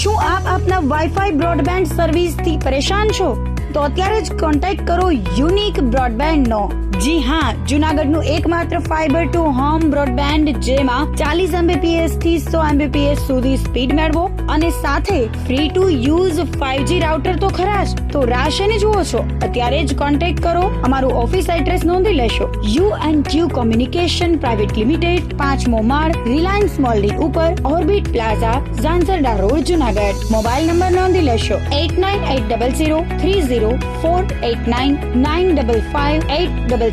શું આપ આપના વાઈફાઈ બ્રોડબેન્ડ સર્વિસથી પરેશાન છો? તો અત્યારે જ કોન્ટેક્ટ કરો યુનિક બ્રોડબેન્ડ નો. જી હા, જૂનાગઢનું એકમાત્ર ફાઈબર ટુ હોમ બ્રોડબેન્ડ, જેમાં 40 Mbps થી 100 Mbps સુધી સ્પીડ મેળવો અને સાથે free to use 5G router તો ખરા જ. તો રાહ શેની જુઓ છો? અત્યારે જ કોન્ટેક્ટ કરો. અમારું ઓફિસ એડ્રેસ નોંધી લેશો. U&Q કોમ્યુનિકેશન પ્રાઇવેટ લિમિટેડ, 5મો માળ, રિલાયન્સ મોલની ઉપર, orbit plaza, Zanzarda road, Junagadh. Mobile number નોંધી લેશો 89800304899558008104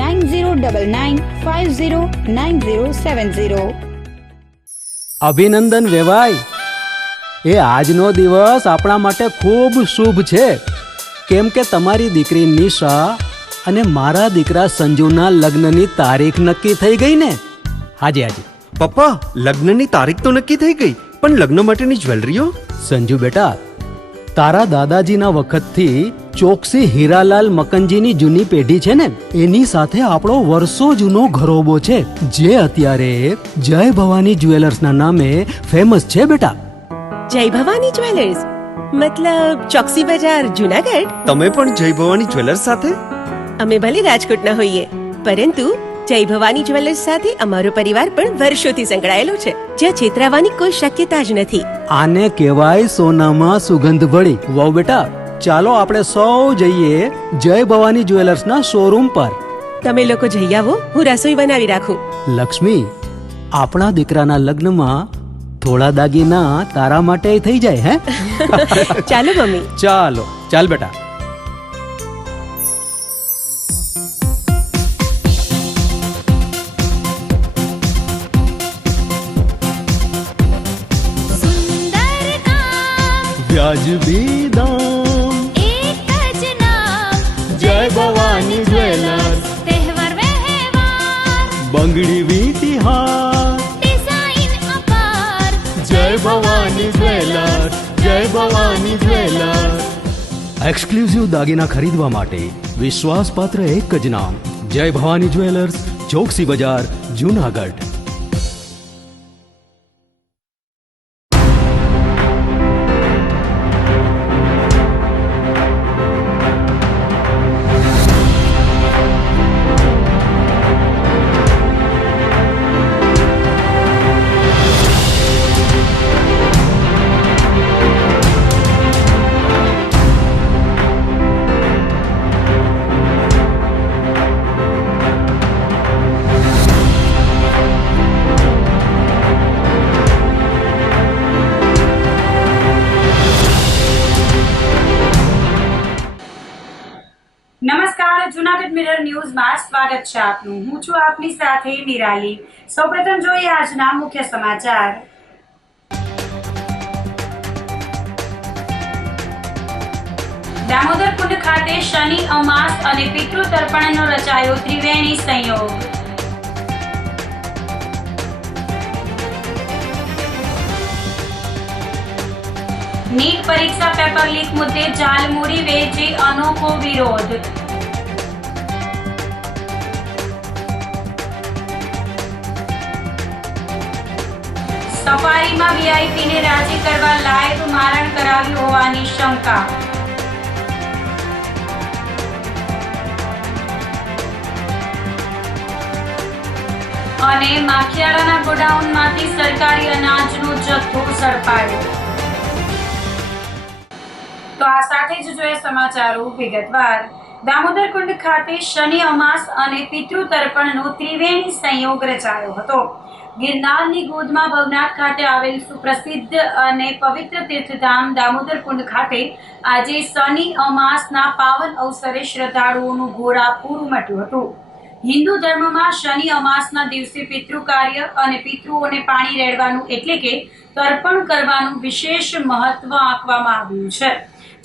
9099509070. અભિનંદન વેવાય. એ આજનો દિવસ આપણા માટે ખૂબ શુભ છે, કેમ કે તમારી દીકરી નિશા અને મારા દીકરા સંજુના લગ્નની તારીખ નક્કી થઈ ગઈ ને. હાજી હાજી પપ્પા, લગ્નની તારીખ તો નક્કી થઈ ગઈ, પણ લગ્ન માટેની જ્વેલરીઓ? સંજુ બેટા, તારા દાદાજીના વખતથી ચોકસી હીરાલાલ મકનજીની જૂની પેઢી છે ને, એની સાથે આપણો વર્ષો જૂનો ઘરોબો છે, જે અત્યારે જય ભવાની જ્વેલર્સના નામે ફેમસ છે બેટા. જય ભવાની જ્વેલર્સ મતલબ ચોકસી બજાર, જૂનાગઢ? તમે પણ જય ભવાની જ્વેલર્સ સાથે? અમે ભલે રાજકોટના હોઈએ, પરંતુ જય ભવાની જ્વેલર્સ સાથે અમારો પરિવાર પણ વર્ષોથી સંકળાયેલો છે, જ્યાં છેતરાવાની કોઈ શક્યતા જ નથી. આને કહેવાય સોનામાં સુગંધ ભળી. વાવ બેટા, ચાલો આપણે સૌ જઈએ જય ભવાની જ્વેલર્સના શોરૂમ પર. તમે લોકો જઈ આવો, હું રસોઈ બનાવી રાખું. લક્ષ્મી, આપણા દીકરાના લગ્નમાં થોડા દાગીના તારા માટે થઈ જાય. હે ચાલો મમ્મી. ચાલો ચાલ બેટા. વ્યાજબી દામ, એક જ નામ, જય ભવાની જ્વેલર્સ. તહેવાર વ્યવહાર, બંગડી વીંટી હાર, ડિઝાઇન અપાર, જય ભવાની જ્વેલર્સ, જય ભવાની જ્વેલર્સ. એક્સક્લુઝિવ દાગીના ખરીદવા માટે વિશ્વાસપાત્ર એક જ નામ, જય ભવાની જ્વેલર્સ, ચોકસી બજાર, જૂનાગઢ. નમસ્કાર, જૂનાગઢ મિરર ન્યૂઝમાં સ્વાગત છે આપનું. હું છું આપની સાથે નિરાલી. સૌપ્રથમ જોઈએ આજના મુખ્ય સમાચાર. દામોદર કુંડ ખાતે શનિ અમાસ અને પિતૃ તર્પણનો રચાયો ત્રિવેણી સંયોગ. નીટ પરીક્ષા પેપર લીક મુદ્દે ઝાલમુરી વેચી અનોખો વિરોધ. સફારીમાં વીઆઈપીને રાજી કરવા લાઈવ મારણ કરાવ્યું હોવાની શંકા. અને માખિયાળાના ગોડાઉનમાંથી સરકારી અનાજનો જથ્થો ઝડપાયો. તો આ સાથે જ જોઈએ સમાચારો વિગતવાર. દામોદર કુંડ ખાતે શનિ અમાસ અને પિતૃ તર્પણનો ત્રિવેણી સંયોગ રચાયો હતો. ગિરનારની ગોદમાં ભવનાથ ખાતે આવેલ સુપ્રસિદ્ધ અને પવિત્ર તીર્થધામ દામોદર કુંડ ખાતે આજે શનિ અમાસના પાવન અવસરે શ્રદ્ધાળુઓનું ઘોડાપૂર ઉમટ્યું હતું. હિન્દુ ધર્મમાં શનિ અમાસના દિવસે પિતૃ કાર્ય અને પિતૃઓને પાણી રેડવાનું એટલે કે તર્પણ કરવાનું વિશેષ મહત્વ આંકવામાં આવ્યું છે,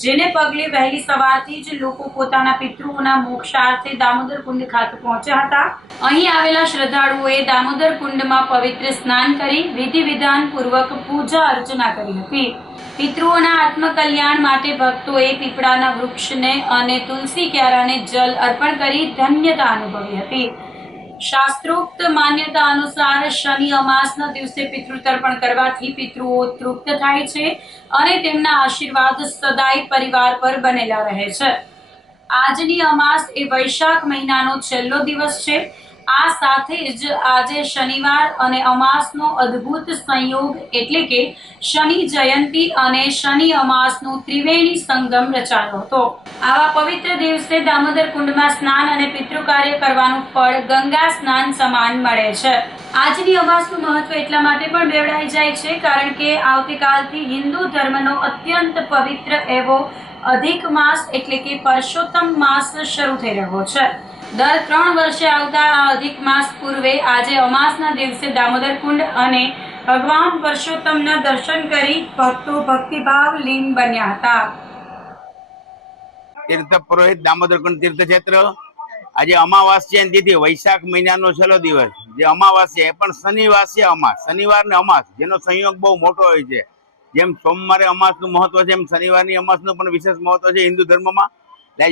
જેને પગલે વહેલી સવારથી જ લોકો પોતાના પિતૃઓના મોક્ષાર્થે દામોદર કુંડ ખાતે પહોંચ્યા હતા. અહીં આવેલા શ્રદ્ધાળુઓએ દામોદર કુંડમાં પવિત્ર સ્નાન કરી વિધિ વિધાન પૂર્વક પૂજા અર્ચના કરી હતી. પિતૃઓના આત્મકલ્યાણ માટે ભક્તોએ પીપળાના વૃક્ષને અને તુલસી ક્યારાને જલ અર્પણ કરી ધન્યતા અનુભવી હતી. શાસ્ત્રોક્ત માન્યતા અનુસાર શનિ અમાસના દિવસે પિતૃ તર્પણ કરવાથી પિતૃઓ તૃપ્ત થાય છે અને તેમના આશીર્વાદ સદાય પરિવાર પર બનેલા રહે છે. આજની અમાસ એ વૈશાખ મહિનાનો છેલ્લો દિવસ છે. આ સાથે જ આજે શનિવાર અને અમાસનો અદ્ભુત સંયોગ એટલે કે શનિ જયંતી અને શનિ અમાસનો ત્રિવેણી સંગમ રચાયો હતો. આવા પવિત્ર દિવસે દામોદર કુંડમાં સ્નાન અને પિતૃ કાર્ય કરવાનું ફળ ગંગા સ્નાન સમાન મળે છે. આજની અમાસનું મહત્વ એટલા માટે પણ બેવડાઈ જાય છે કારણ કે આવતીકાલથી હિન્દુ ધર્મનો અત્યંત પવિત્ર એવો અધિક માસ એટલે કે પરસોત્તમ માસ શરૂ થઈ રહ્યો છે. દર 3 વર્ષે આવતા આ અધિક માસ પૂર્વે આજે અમાસના દિવસે દામોદર કુંડ અને ભગવાન પરસોત્તમના દર્શન કરી ભક્તો ભક્તિભાવ લીન બન્યા હતા. તીર્થ પુરોહિત દામોદર કુંડ તીર્થક્ષેત્ર. આજે અમાવાસ્યા તિથિ વૈશાખ મહિનાનો છેલ્લો દિવસ, જે અમાવાસ્યા એ પણ શનિવાસ્ય અમાસ, શનિવાર ને અમાસ જેનો સંયોગ બહુ મોટો હોય છે. જેમ સોમવારે અમાસનું મહત્વ છે એમ શનિવારની અમાસનું પણ વિશેષ મહત્વ છે હિન્દુ ધર્મમાં.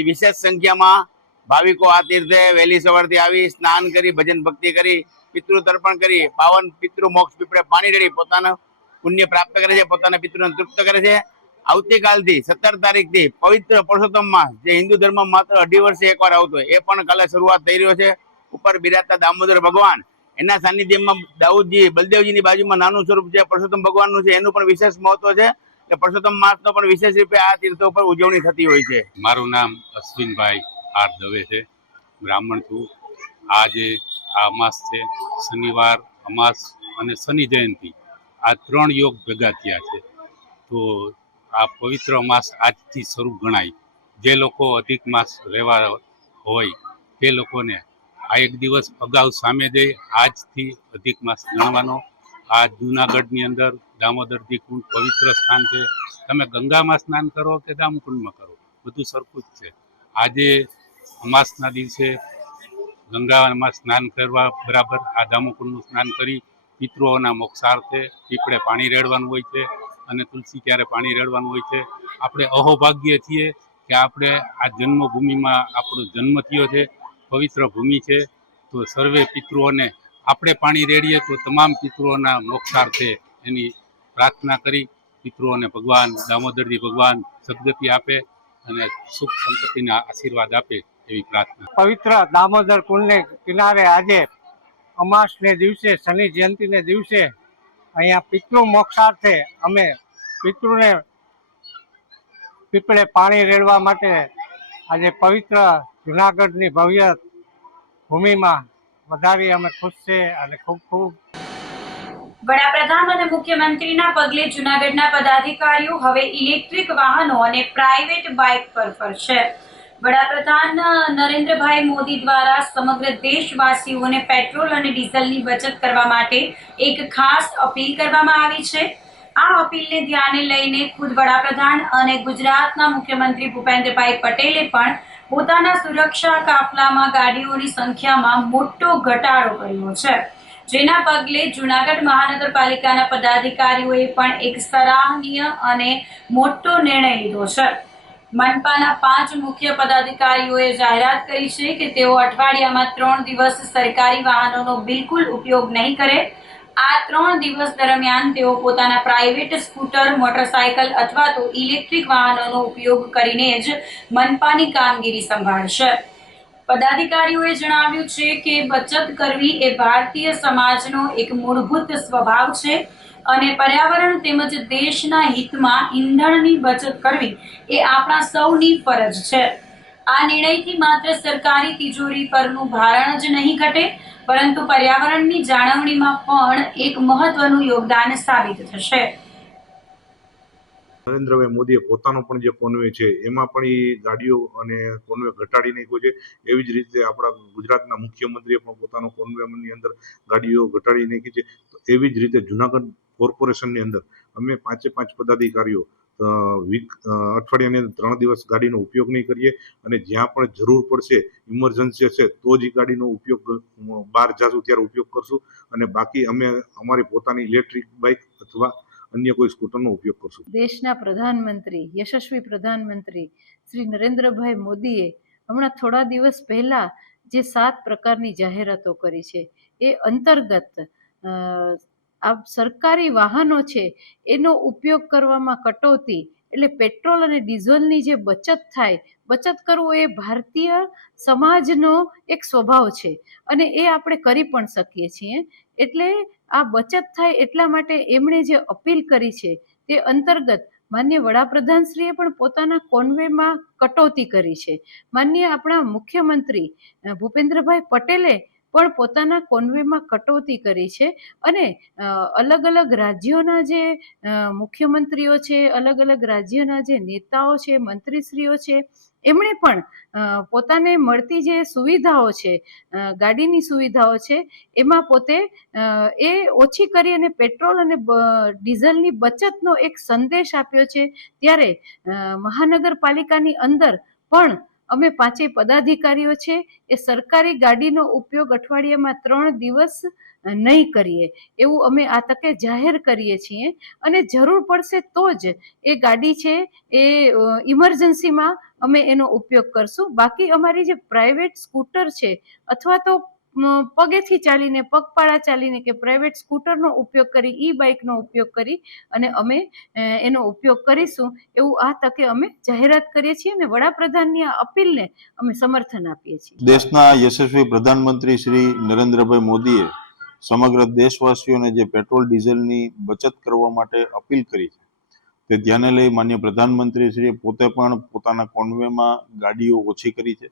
વિશેષ સંખ્યામાં ભાવિકો આ તીર્થે વહેલી સવારથી આવી સ્નાન કરી ભજન ભક્તિ કરી પિતૃ તર્પણ કરી પાવન પિતૃ મોક્ષ પીપળે પાણી રેડી પોતાના પુણ્ય પ્રાપ્ત કરે છે, પોતાના પિતૃને તૃપ્ત કરે છે. આવતીકાલથી 17 તારીખથી પવિત્ર પુરુષોત્તમ માસ જે હિન્દુ ધર્મ માત્ર 2.5 વર્ષે એકવાર આવતો હોય એ પણ કાલે શરૂઆત થઈ રહ્યો છે. ઉપર બિરાજતા દામોદર ભગવાન, એના સાનિધ્યમાં દાઉદજી બલદેવજીની બાજુમાં નાનું સ્વરૂપ છે પુરુષોત્તમ ભગવાનનું છે, એનું પણ વિશેષ મહત્વ છે. કે પુરુષોત્તમ માસનો પણ વિશેષ રૂપે આ તીર્થો ઉપર ઉજવણી થતી હોય છે. મારું નામ અશ્વિનભાઈ આર દવે છે, બ્રાહ્મણ છું. આજે આ અમાસ છે, શનિવાર અમાસ અને શનિ જયંતિ, આ 3 યોગ ભેગા થયા છે. તો આ પવિત્ર અમાસ આજથી શરૂ ગણાય. જે લોકો અધિક માસ રહેવા હોય તે લોકોને આ એક દિવસ અગાઉ સામે દઈ આજથી અધિક માસ ગણવાનો. આ જૂનાગઢની અંદર દામોદરજી કુંડ પવિત્ર સ્થાન છે. તમે ગંગામાં સ્નાન કરો કે દામકુંડમાં કરો, બધું સરખું જ છે. આજે અમાસના દિવસે ગંગામાં સ્નાન કરવા બરાબર આ દામોકુંડનું સ્નાન કરી પિતૃઓના મોક્ષાર્થે પીપળે પાણી રેડવાનું હોય છે અને તુલસી ક્યારે પાણી રેડવાનું હોય છે. આપણે અહોભાગ્ય છીએ કે આપણે આ જન્મભૂમિમાં આપણો જન્મ થયો છે, પવિત્ર ભૂમિ છે. તો સર્વે પિતૃઓને આપણે પાણી રેડીએ તો તમામ પિતૃઓના મોક્ષાર્થે એની પ્રાર્થના કરી પિતૃઓને ભગવાન દામોદરજી ભગવાન સદગતિ આપે અને સુખ સંપત્તિના આશીર્વાદ આપે એવી પ્રાર્થના. પવિત્ર દામોદર કુંડને કિનારે આજે અમાસને દિવસે શનિ જયંતિને દિવસે અહીંયા પિતૃ મોક્ષાર્થે અમે પિતૃને પીપળે પાણી રેડવા માટે આજે પવિત્ર જુનાગઢની ભવ્ય ભૂમિમાં વધારી અમે ખુશ છે અને ખૂબ ખૂબ. વડાપ્રધાન અને મુખ્યમંત્રીના પગલે જૂનાગઢના પદાધિકારીઓ હવે ઇલેક્ટ્રિક વાહનો અને પ્રાઇવેટ બાઇક પર ફરશે. વડાપ્રધાન નરેન્દ્રભાઈ મોદી દ્વારા સમગ્ર દેશવાસીઓને પેટ્રોલ અને ડીઝલની બચત કરવા માટે એક ખાસ અપીલ કરવામાં આવી છે. આ અપીલને ધ્યાને લઈને ખુદ વડાપ્રધાન અને ગુજરાતના મુખ્યમંત્રી ભૂપેન્દ્રભાઈ પટેલે પણ પોતાના સુરક્ષા કાફલામાં ગાડીઓની સંખ્યામાં મોટો ઘટાડો કર્યો છે, જેના પગલે જૂનાગઢ મહાનગરપાલિકાના પદાધિકારીઓએ પણ એક સરાહનીય અને મોટો નિર્ણય લીધો છે. મનપાના 5 મુખ્ય પદાધિકારીઓએ જાહેરાત કરી છે કે તેઓ અઠવાડિયામાં 3 દિવસ સરકારી વાહનોનો બિલકુલ ઉપયોગ નહીં કરે. આ 3 દિવસ દરમિયાન તેઓ પોતાના પ્રાઇવેટ સ્કૂટર, મોટરસાયકલ અથવા તો ઇલેક્ટ્રિક વાહનોનો ઉપયોગ કરીને જ મનપાની કામગીરી સંભાળશે. પદાધિકારીઓએ જણાવ્યું છે કે બચત કરવી એ ભારતીય સમાજનો એક મૂળભૂત સ્વભાવ છે અને પર્યાવરણ તેમજ દેશના હિતમાં ઈંધણની બચત કરવી એ આપણા સૌની ફરજ છે. આ નિર્ણયથી માત્ર સરકારી તિજોરી પરનું ભારણ જ નહીં ઘટે, પરંતુ પર્યાવરણની જાળવણીમાં પણ એક મહત્વનું યોગદાન સાબિત થશે. નરેન્દ્રભાઈ મોદીએ પોતાનો પણ જે કોન્વે છે એમાં પણ એ ગાડીઓ અને કોન્વે ઘટાડી નાખ્યો છે. એવી જ રીતે આપણા ગુજરાતના મુખ્યમંત્રીએ પણ પોતાનો કોન્વેની અંદર ગાડીઓ ઘટાડી નાખી છે. એવી જ રીતે જુનાગઢ કોર્પોરેશનની અંદર અમે 5 પદાધિકારીઓ અઠવાડિયાની અંદર 3 દિવસ ગાડીનો ઉપયોગ નહીં કરીએ અને જ્યાં પણ જરૂર પડશે ઇમરજન્સી હશે તો જ ગાડીનો ઉપયોગ બહાર જાશું ત્યારે ઉપયોગ કરશું અને બાકી અમે અમારી પોતાની ઇલેક્ટ્રિક બાઇક અથવા અન્ય કોઈ સ્કૂટરનો ઉપયોગ કરશું. દેશના પ્રધાનમંત્રી, યશસ્વી પ્રધાનમંત્રી શ્રી નરેન્દ્રભાઈ મોદીએ હમણાં થોડા દિવસ પહેલા જે 7 પ્રકારની જાહેરાતો કરી છે એ અંતર્ગત આ સરકારી વાહનો છે એનો ઉપયોગ કરવામાં કટોતી, એટલે પેટ્રોલ અને ડીઝલની જે બચત થાય, બચત કરવું એ ભારતીય સમાજનો એક સ્વભાવ છે અને એ આપણે કરી પણ શકીએ છીએ. એટલે આ બચત થાય એટલા માટે એમણે જે અપીલ કરી છે તે અંતર્ગત માનનીય વડાપ્રધાનશ્રીએ પણ પોતાના કોન્વેમાં કટોતી કરી છે. માનનીય આપણા મુખ્યમંત્રી ભૂપેન્દ્રભાઈ પટેલે પણ પોતાના કોન્વેમાં કટોતી કરી છે અને અલગ અલગ રાજ્યોના જે મુખ્યમંત્રીઓ છે, અલગ અલગ રાજ્યોના જે નેતાઓ છે, મંત્રીશ્રીઓ છે, એમણે પણ પોતાને મળતી જે સુવિધાઓ છે, ગાડીની સુવિધાઓ છે, એમાં પોતે એ ઓછી કરી અને પેટ્રોલ અને ડીઝલની બચતનો એક સંદેશ આપ્યો છે. ત્યારે મહાનગરપાલિકાની અંદર પણ અમે 5 પદાધિકારીઓ છે એ સરકારી ગાડીનો ઉપયોગ અઠવાડિયામાં 3 દિવસ નહીં કરીએ એવું અમે આ તકે જાહેર કરીએ છીએ અને જરૂર પડશે તો જ એ ગાડી છે એ ઇમરજન્સીમાં અમે એનો ઉપયોગ કરશું. બાકી અમારી જે પ્રાઇવેટ સ્કૂટર છે અથવા તો પગેથી ચાલીને, પગપાળા ચાલીને કે પ્રાઇવેટ સ્કૂટરનો ઉપયોગ કરી, ઈ બાઇકનો ઉપયોગ કરી અને અમે એનો ઉપયોગ કરીશું એવું આ તકે અમે જાહેરાત કરીએ છીએ અને વડાપ્રધાનની આ અપીલને અમે સમર્થન આપીએ છીએ. દેશના યશસ્વી પ્રધાનમંત્રી શ્રી નરેન્દ્રભાઈ મોદીએ સમગ્ર દેશવાસીઓને જે પેટ્રોલ ડીઝલની બચત કરવા માટે અપીલ કરી છે તે ધ્યાને લઈ માન્ય પ્રધાનમંત્રીશ્રીએ પોતે પણ પોતાના કોન્વેમાં ગાડીઓ ઓછી કરી છે.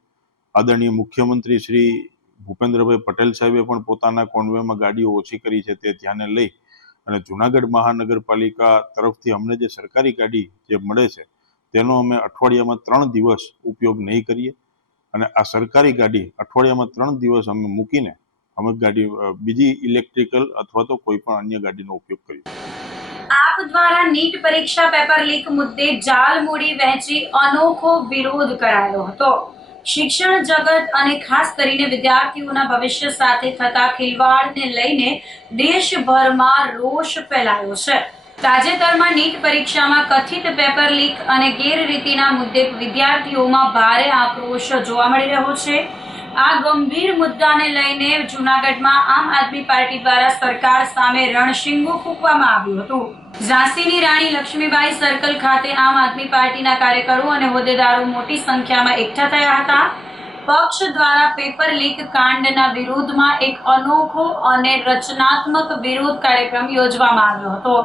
આદરણીય મુખ્યમંત્રી શ્રી ભૂપેન્દ્રભાઈ પટેલ સાહેબે પણ પોતાના કોન્વેમાં ગાડીઓ ઓછી કરી છે. તે ધ્યાને લઈ અને જુનાગઢ મહાનગરપાલિકા તરફથી અમને જે સરકારી ગાડી જે મળે છે તેનો અમે અઠવાડિયામાં 3 દિવસ ઉપયોગ નહીં કરીએ અને આ સરકારી ગાડી અઠવાડિયામાં 3 દિવસ અમે મૂકીને અમે ગાડી બીજી ઇલેક્ટ્રિકલ અથવા તો કોઈ પણ અન્ય ગાડીનો ઉપયોગ કરીએ. આપ દ્વારા નીટ પરીક્ષા પેપર લીક મુદ્દે જાલમૂડી વહેંચી અનોખો વિરોધ કરાયો હતો. શિક્ષણ જગત અને ખાસ કરીને વિદ્યાર્થીઓના ભવિષ્ય સાથે થતા ખિલવાડને લઈને દેશભરમાં રોષ ફેલાયો છે. તાજેતરમાં નીટ પરીક્ષામાં કથિત પેપર લીક અને ગેરરીતિના મુદ્દે વિદ્યાર્થીઓમાં ભારે આક્રોશ જોવા મળી રહ્યો છે. આ ગંભીર મુદ્દાને લઈને જૂનાગઢમાં આમ આદમી પાર્ટી દ્વારા સરકાર સામે રણશીંગું ફૂંકવામાં આવ્યું હતું. ઝાંસીની રાણી લક્ષ્મીબાઈ સર્કલ ખાતે આમ આદમી પાર્ટીના કાર્યકરો અને હોદ્દેદારો મોટી સંખ્યામાં એકઠા થયા હતા. પક્ષ દ્વારા પેપર લીક કાંડના વિરોધમાં એક અનોખો અને રચનાત્મક વિરોધ કાર્યક્રમ યોજવામાં આવ્યો હતો,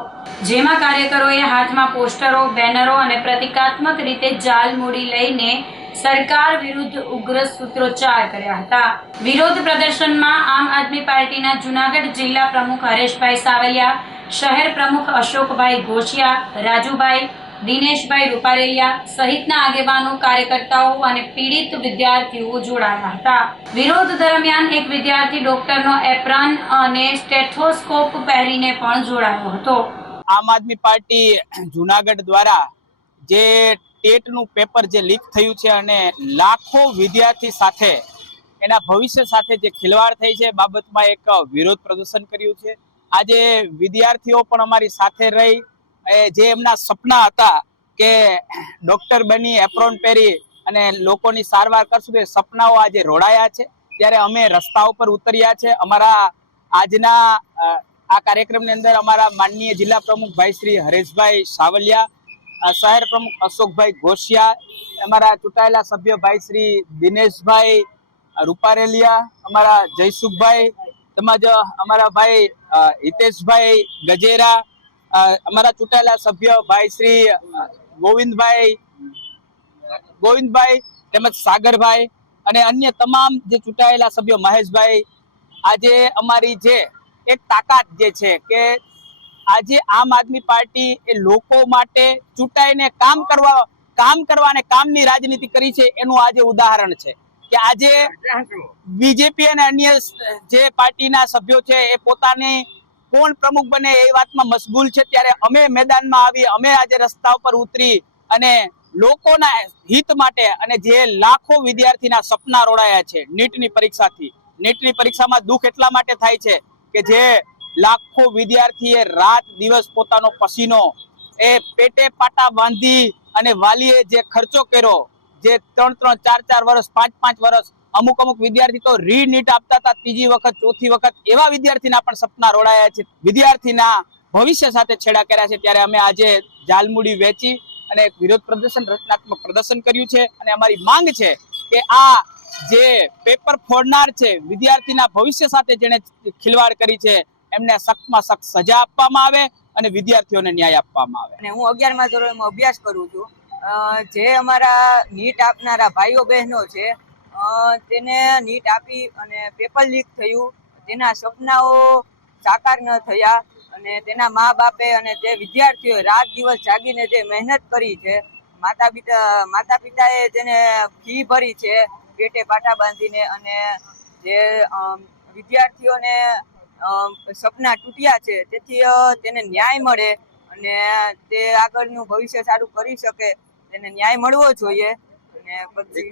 જેમાં કાર્યકરોએ હાથમાં પોસ્ટરો, બેનરો અને પ્રતિકાત્મક રીતે જાલમૂડી લઈને સરકાર વિરુદ્ધ ઉગ્ર સૂત્રોચ્ચાર કર્યા હતા. વિરોધ પ્રદર્શનમાં આમ આદમી પાર્ટીના જૂનાગઢ જિલ્લા પ્રમુખ હરેશભાઈ સાવલિયા, શહેર પ્રમુખ અશોકભાઈ ઘોષિયા, રાજુભાઈ, દિનેશભાઈ રૂપારેલિયા સહિતના આગેવાનો, કાર્યકર્તાઓ અને પીડિત વિદ્યાર્થીઓ જોડાયા હતા. વિરોધ દરમિયાન એક વિદ્યાર્થી ડોક્ટરનો એપ્રન અને સ્ટેથોસ્કોપ પહેરીને પણ જોડાયો હતો. આમ આદમી પાર્ટી જૂનાગઢ દ્વારા જે ટેટનું પેપર જે લીક થયું છે અને લાખો વિદ્યાર્થી સાથે એના ભવિષ્ય સાથે જે ખિલવાડ થઈ છે બાબતમાં એક વિરોધ પ્રદર્શન કર્યું છે. આજે વિદ્યાર્થીઓ પણ અમારી સાથે રહી જે એમના સપના હતા કે ડોક્ટર બની, એપ્રોન પહેરી અને લોકોની સારવાર કરશું, એ સપનાઓ આજે રોડાયા છે. ત્યારે અમે રસ્તા ઉપર ઉતર્યા છે. અમારા આજના આ કાર્યક્રમની અંદર અમારા માનનીય જિલ્લા પ્રમુખ ભાઈ શ્રી હરેશભાઈ સાવલિયા, શહેર પ્રમુખ અશોકભાઈ ઘોષિયા, અમારા ચૂંટાયેલા સભ્ય ભાઈ શ્રી દિનેશભાઈ રૂપારેલિયા, અમારા જયસુખભાઈ તેમજ અમારા ભાઈ હિતેશભાઈ ગજેરા, અમારા ચૂંટાયેલા સભ્ય ભાઈ શ્રી ગોવિંદભાઈ તેમજ સાગરભાઈ અને અન્ય તમામ જે ચૂંટાયેલા સભ્યો, મહેશભાઈ, આજે અમારી જે એક તાકાત જે છે કે આજે આમ આદમી પાર્ટી એ લોકો માટે ચૂંટાઈને કામ કરવા અને કામની રાજનીતિ કરી છે એનું આજે ઉદાહરણ છે કે આજે બીજેપી અને અન્ય જે પાર્ટીના સભ્યો છે એ પોતાની કોણ પ્રમુખ બને એ વાતમાં મશગુલ છે. ત્યારે અમે મેદાનમાં આવી, અમે આજે રસ્તા ઉપર ઉતરી અને લોકોના હિત માટે અને જે લાખો વિદ્યાર્થીના સપના રોડાયા છે નીટની પરીક્ષાથી. નીટની પરીક્ષામાં દુઃખ એટલા માટે થાય છે કે જે લાખો વિદ્યાર્થીએ રાત દિવસ પોતાનો પસીનો એ પેટે પાટા બાંધી અને વાલીએ જે ખર્ચો કર્યો, જે 3-3, 4-4 વર્ષ, 5-5 વર્ષ અમુક વિદ્યાર્થી તો રીનીટ આપતા હતા, ત્રીજી વખત ચોથી વખત એવા વિદ્યાર્થીના પણ સપના રોડાયા છે. વિદ્યાર્થીના ભવિષ્ય સાથે છેડા કર્યા છે. ત્યારે અમે આજે જાલમુડી વેચી અને એક વિરોધ પ્રદર્શન, રચનાત્મક પ્રદર્શન કર્યું છે. અને અમારી માંગ છે કે આ જે પેપર ફોડનાર છે, વિદ્યાર્થીના ભવિષ્ય સાથે જેને ખિલવાડ કરી છે, એમને સખ્તમાં સખ્ત સજા આપવામાં આવે અને વિદ્યાર્થીઓને ન્યાય આપવામાં આવે. અને હું 11મા ધોરણમાં અભ્યાસ કરું છું. જે અમારા નીટ આપનારા ભાઈઓ બહેનો છે, તેને નીટ આપી અને પેપર લીક થયું, તેના સપનાઓ સાકાર ન થયા અને તેના મા બાપે અને તે વિદ્યાર્થીઓએ રાત દિવસ જાગીને જે મહેનત કરી છે, માતા પિતાએ જેને ફી ભરી છે પેટે પાટા બાંધીને, અને જે વિદ્યાર્થીઓને સપના તૂટ્યા છે, તેથી તેને ન્યાય મળે અને તે આગળનું ભવિષ્ય સારું કરી શકે, તેને ન્યાય મળવો જોઈએ. અને પછી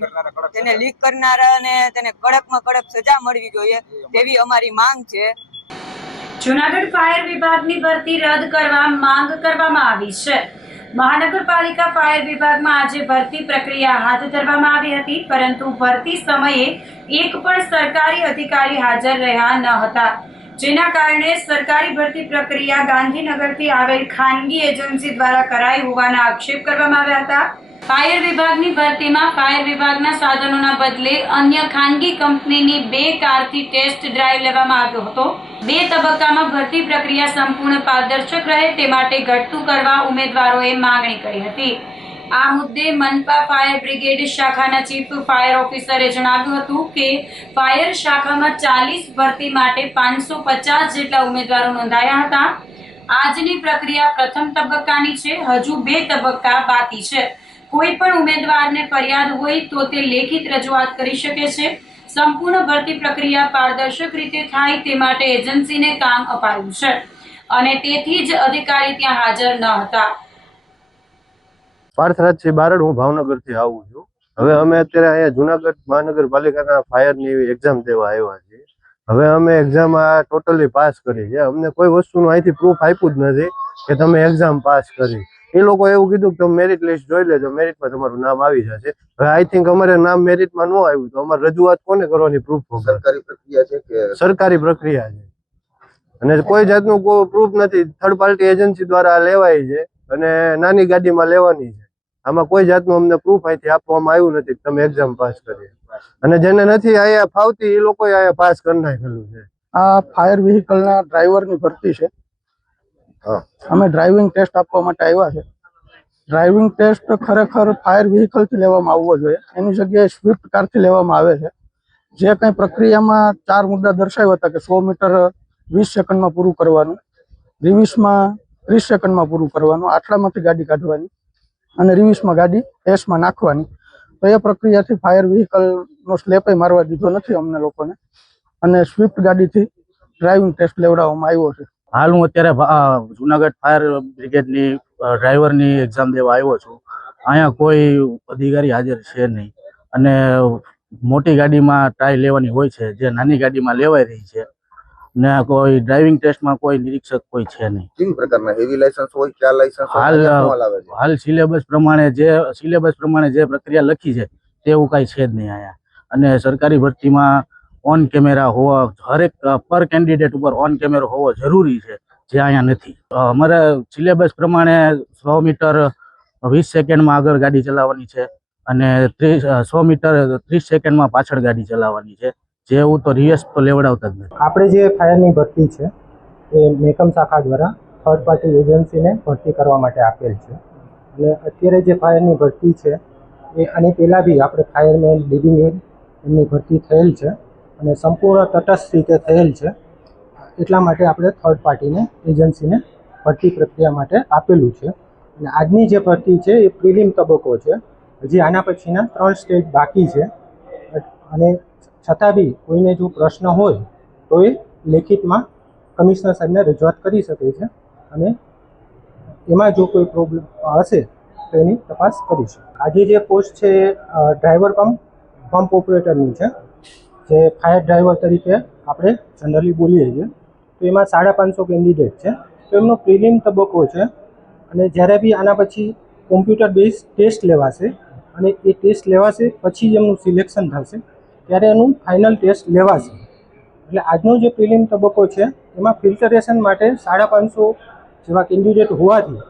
તેને લીક કરનારાને તેને કડકમાં કડક સજા મળવી જોઈએ તેવી અમારી માંગ છે. જૂનાગઢ ફાયર વિભાગની ભરતી રદ કરવા માંગ કરવામાં આવી છે. મહાનગરપાલિકા ફાયર વિભાગમાં આજે ભરતી પ્રક્રિયા હાથ ધરવામાં આવી હતી, પરંતુ ભરતી સમયે એક પણ સરકારી અધિકારી હાજર રહ્યા ન હતા, જેના કારણે સરકારી ભરતી પ્રક્રિયા ગાંધીનગરથી આવેલ ખાનગી એજન્સી દ્વારા કરાઈ હોવાના આક્ષેપ કરવામાં આવ્યા હતા. ફાયર વિભાગની ભરતીમાં ફાયર વિભાગના સાધનોના બદલે અન્ય ખાનગી કંપનીની 2 કારથી ટેસ્ટ ડ્રાઈવ લેવામાં આવ્યો હતો. 2 તબક્કામાં ભરતી પ્રક્રિયા સંપૂર્ણ પારદર્શક રહે તે માટે ઘટતું કરવા ઉમેદવારોએ માંગણી કરી હતી. આ મુદ્દે મનપા ફાયર બ્રિગેડ શાખાના ચીફ ફાયર ઓફિસરે જણાવ્યું હતું કે ફાયર શાખામાં 40 ભરતી માટે 550 જેટલા ઉમેદવારો નોંધાયા હતા. આજની પ્રક્રિયા પ્રથમ તબક્કાની છે. હજુ 2 તબક્કા બાકી છે. કોઈ પણ ઉમેદવારને ફરિયાદ હોય તો તે લેખિત રજૂઆત કરી શકે છે. સંપૂર્ણ ભરતી પ્રક્રિયા પારદર્શક રીતે થાય તે માટે એજન્સીને કામ અપાયું છે અને તેથી જ અધિકારી ત્યાં હાજર ન હતા. પાર્થરાજસિંહ બારડ, હું ભાવનગરથી આવું છું. હવે અમે અત્યારે અહીંયા જુનાગઢ મહાનગરપાલિકાના ફાયરની એક્ઝામ દેવા આવ્યા છીએ. હવે અમે એક્ઝામ આ ટોટલી પાસ કરી છે. અમને કોઈ વસ્તુનું અહીંથી પ્રૂફ આપ્યું જ નથી કે તમે એક્ઝામ પાસ કરી. એ લોકો એવું કીધું કે તમે મેરિટ લિસ્ટ જોઈ લેજો, મેરિટમાં તમારું નામ આવી જશે. હવે આઈ થિંક અમારે નામ મેરિટમાં ન આવ્યું તો અમારે રજૂઆત કોને કરવાની? પ્રૂફ સરકારી પ્રક્રિયા છે કે સરકારી પ્રક્રિયા છે અને કોઈ જાતનું કોઈ પ્રૂફ નથી. થર્ડ પાર્ટી એજન્સી દ્વારા લેવાય છે અને નાની ગાડીમાં લેવાની છે. આમાં કોઈ જાતનું અમને પ્રૂફ અહીંથી આપવામાં આવ્યું નથી કે તમે એક્ઝામ પાસ કરી. અને જેને નથી અહીંયા ફાવતી એ લોકોએ અહીંયા પાસ કરી નાખેલું છે. આ ફાયર વ્હીકલના ડ્રાઈવરની ભરતી છે. અમે ડ્રાઇવિંગ ટેસ્ટ આપવા માટે આવ્યા છે. ડ્રાઇવિંગ ટેસ્ટ ખરેખર ફાયર વ્હીકલથી લેવામાં આવવો જોઈએ, એની જગ્યાએ સ્વિફ્ટ કારથી લેવામાં આવે છે. જે કંઈ પ્રક્રિયામાં 4 મુદ્દા દર્શાવ્યા હતા કે 100 મીટર 20 સેકન્ડમાં પૂરું કરવાનું, રિવર્સમાં 30 સેકન્ડમાં પૂરું કરવાનું, આટલામાંથી ગાડી કાઢવાની અને રિવર્સમાં ગાડી એસમાં નાખવાની. તો એ પ્રક્રિયાથી ફાયર વ્હીકલનો સ્લેપે મારવા દીધો નથી અમને લોકોને અને સ્વિફ્ટ ગાડીથી ડ્રાઇવિંગ ટેસ્ટ લેવડાવવામાં આવ્યો છે. હાલ હું અત્યારે જુનાગઢ ફાયર બ્રિગેડની ડ્રાઈવરની એક્ઝામ દેવા આવ્યો છું. અહીંયા કોઈ અધિકારી હાજર છે નહીં અને મોટી ગાડીમાં ટ્રાય લેવાની હોય છે, જે નાની ગાડીમાં લેવાઈ રહી છે ને કોઈ ડ્રાઇવિંગ ટેસ્ટમાં કોઈ નિરીક્ષક કોઈ છે નહીં. કેવી પ્રકારના હેવી લાયસન્સ હોય, ક્યાં લાયસન્સ હાલ સિલેબસ પ્રમાણે જે પ્રક્રિયા લખી છે તેવું કાંઈ છે જ નહીં અહીંયા. અને સરકારી ભરતીમાં ઓન કેમેરા હોવા, હરેક પર કેન્ડિડેટ ઉપર ઓન કેમેરો હોવો જરૂરી છે, જે અહીંયા નથી. અમારે સિલેબસ પ્રમાણે 100 મીટર 20 સેકન્ડમાં આગળ ગાડી ચલાવવાની છે અને 100 મીટર 30 સેકન્ડમાં પાછળ ગાડી ચલાવવાની છે. જેવું તો રિયસ તો લેવડાવતા જ નથી. આપણે જે ફાયરની ભરતી છે એ મેકમ શાખા દ્વારા થર્ડ પાર્ટી એજન્સીને ભરતી કરવા માટે આપેલ છે. અને અત્યારે જે ફાયરની ભરતી છે એ આની પહેલાં બી આપણે ફાયરમેન, લીડિંગ એડ એમની ભરતી થયેલ છે અને સંપૂર્ણ તટસ્થ રીતે થયેલ છે. એટલા માટે આપણે થર્ડ પાર્ટીને એજન્સીને ભરતી પ્રક્રિયા માટે આપેલું છે. અને આજની જે ભરતી છે એ પ્રિલિમ તબક્કો છે. હજી આના પછીના 3 સ્ટેજ બાકી છે. અને છતાં બી કોઈને જો પ્રશ્ન હોય તો એ લેખિતમાં કમિશનર સાહેબને રજૂઆત કરી શકે છે અને એમાં જો કોઈ પ્રોબ્લેમ હશે તો એની તપાસ કરીશું. આજે જે પોસ્ટ છે ડ્રાઈવર પંપ ઓપરેટરની છે, જે ફાયર ડ્રાઈવર તરીકે આપણે જનરલી બોલીએ છીએ. તો એમાં 550 કેન્ડિડેટ છે. તો એમનો પ્રિલિમ તબક્કો છે અને જ્યારે બી આના પછી કોમ્પ્યુટર બેઝ ટેસ્ટ લેવાશે અને એ ટેસ્ટ લેવાશે પછી જ એમનું સિલેક્શન થશે. ત્યારે એનું ફાઇનલ ટેસ્ટ લેવાશે. એટલે આજનો જે પ્રિલિમ તબક્કો છે એમાં ફિલ્ટરેશન માટે 550 જેવા કેન્ડિડેટ હોવાથી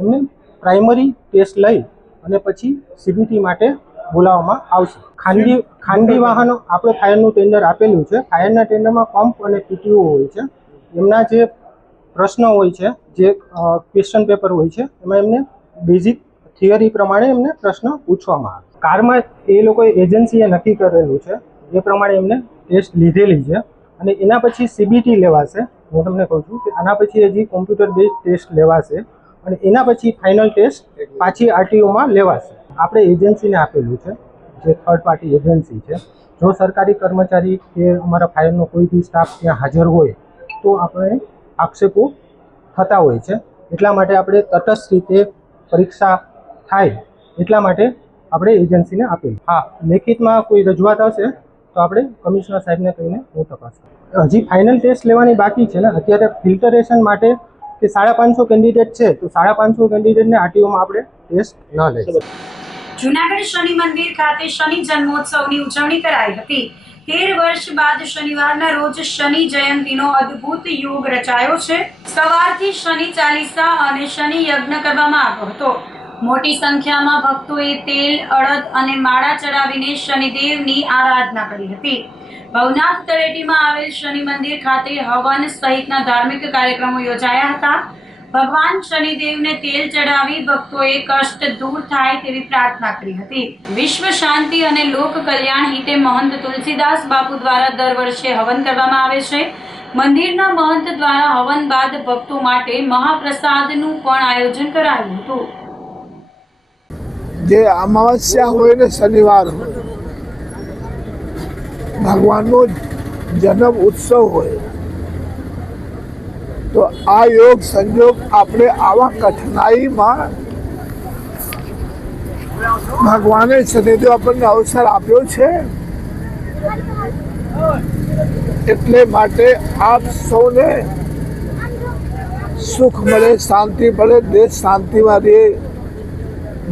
એમને પ્રાઇમરી ટેસ્ટ લઈ અને પછી સીબીટી માટે બોલાવવામાં આવશે. ખાનગી વાહનો આપણે ફાયરનું ટેન્ડર આપેલું છે. ફાયરના ટેન્ડરમાં પંપ અને પીટીઓ હોય છે. એમના જે પ્રશ્નો હોય છે, જે ક્વેશ્ચન પેપર હોય છે, એમાં એમને બેઝિક થિયરી પ્રમાણે એમને પ્રશ્ન પૂછવામાં આવે. કારમાં એ લોકોએ એજન્સીએ નક્કી કરેલું છે એ પ્રમાણે એમને ટેસ્ટ લીધેલી છે અને એના પછી સીબીટી લેવાશે. હું તમને કહું છું કે આના પછી હજી કોમ્પ્યુટર બેઝ ટેસ્ટ લેવાશે અને એના પછી ફાઇનલ ટેસ્ટ પાછી આરટીઓમાં લેવાશે. આપણે એજન્સીને આપેલું છે, જે થર્ડ પાર્ટી એજન્સી છે. જો સરકારી કર્મચારી કે અમારા ફાયરનો કોઈ બી સ્ટાફ ત્યાં હાજર હોય તો આપણે આક્ષેપો થતા હોય છે. એટલા માટે આપણે તટસ્થ રીતે પરીક્ષા થાય એટલા માટે આપણે એજન્સીને આપેલું. હા, લેખિતમાં કોઈ રજૂઆત હશે તો આપણે કમિશનર સાહેબને કહીને હું તપાસ કરું. હજી ફાઇનલ ટેસ્ટ લેવાની બાકી છે ને. અત્યારે ફિલ્ટરેશન માટે કે 550 કેન્ડિડેટ છે તો 550 કેન્ડિડેટને આરટીઓમાં આપણે ટેસ્ટ ન લઈશું. જૂનાગઢ શનિ મંદિર ખાતે શનિ જન્મોત્સવની ઉજવણી કરાઈ હતી. 13 વર્ષ બાદ શનિવારના રોજ શનિ જયંતીનો અદ્ભુત યોગ રચાયો છે. સવારથી શનિ ચાલીસા અને શનિ યજ્ઞ કરવામાં આવ્યો હતો. મોટી સંખ્યામાં ભક્તોએ તેલ, અડદ અને માળા ચડાવીને શનિદેવની આરાધના કરી હતી. ભવનાથ તળેટીમાં આવેલ શનિ મંદિર ખાતે હવન સહિતના ધાર્મિક કાર્યક્રમો યોજાયા હતા. ભગવાન શનિદેવને તેલ ચડાવી ભક્તોએ કષ્ટ દૂર થાય તેવી પ્રાર્થના કરી હતી. વિશ્વ શાંતિ અને લોક કલ્યાણ હિતે મહંત તુલસીદાસ બાપુ દ્વારા દર વર્ષે હવન કરવામાં આવે છે. મંદિરના મહંત દ્વારા હવન બાદ ભક્તો માટે મહાપ્રસાદનું પણ આયોજન કરાયું હતું. જે અમાવસ્યા હોય ને શનિવાર હોય, ભગવાનનો જન્મ ઉત્સવ હોય, તો આ યોગ સંજોગ આપણે આવા કઠિનાઈમાં ભગવાને શનિદેવ આપણને અવસર આપ્યો છે. એટલે માટે આપ સૌને સુખ મળે, શાંતિ મળે, દેશ શાંતિમાં રહે.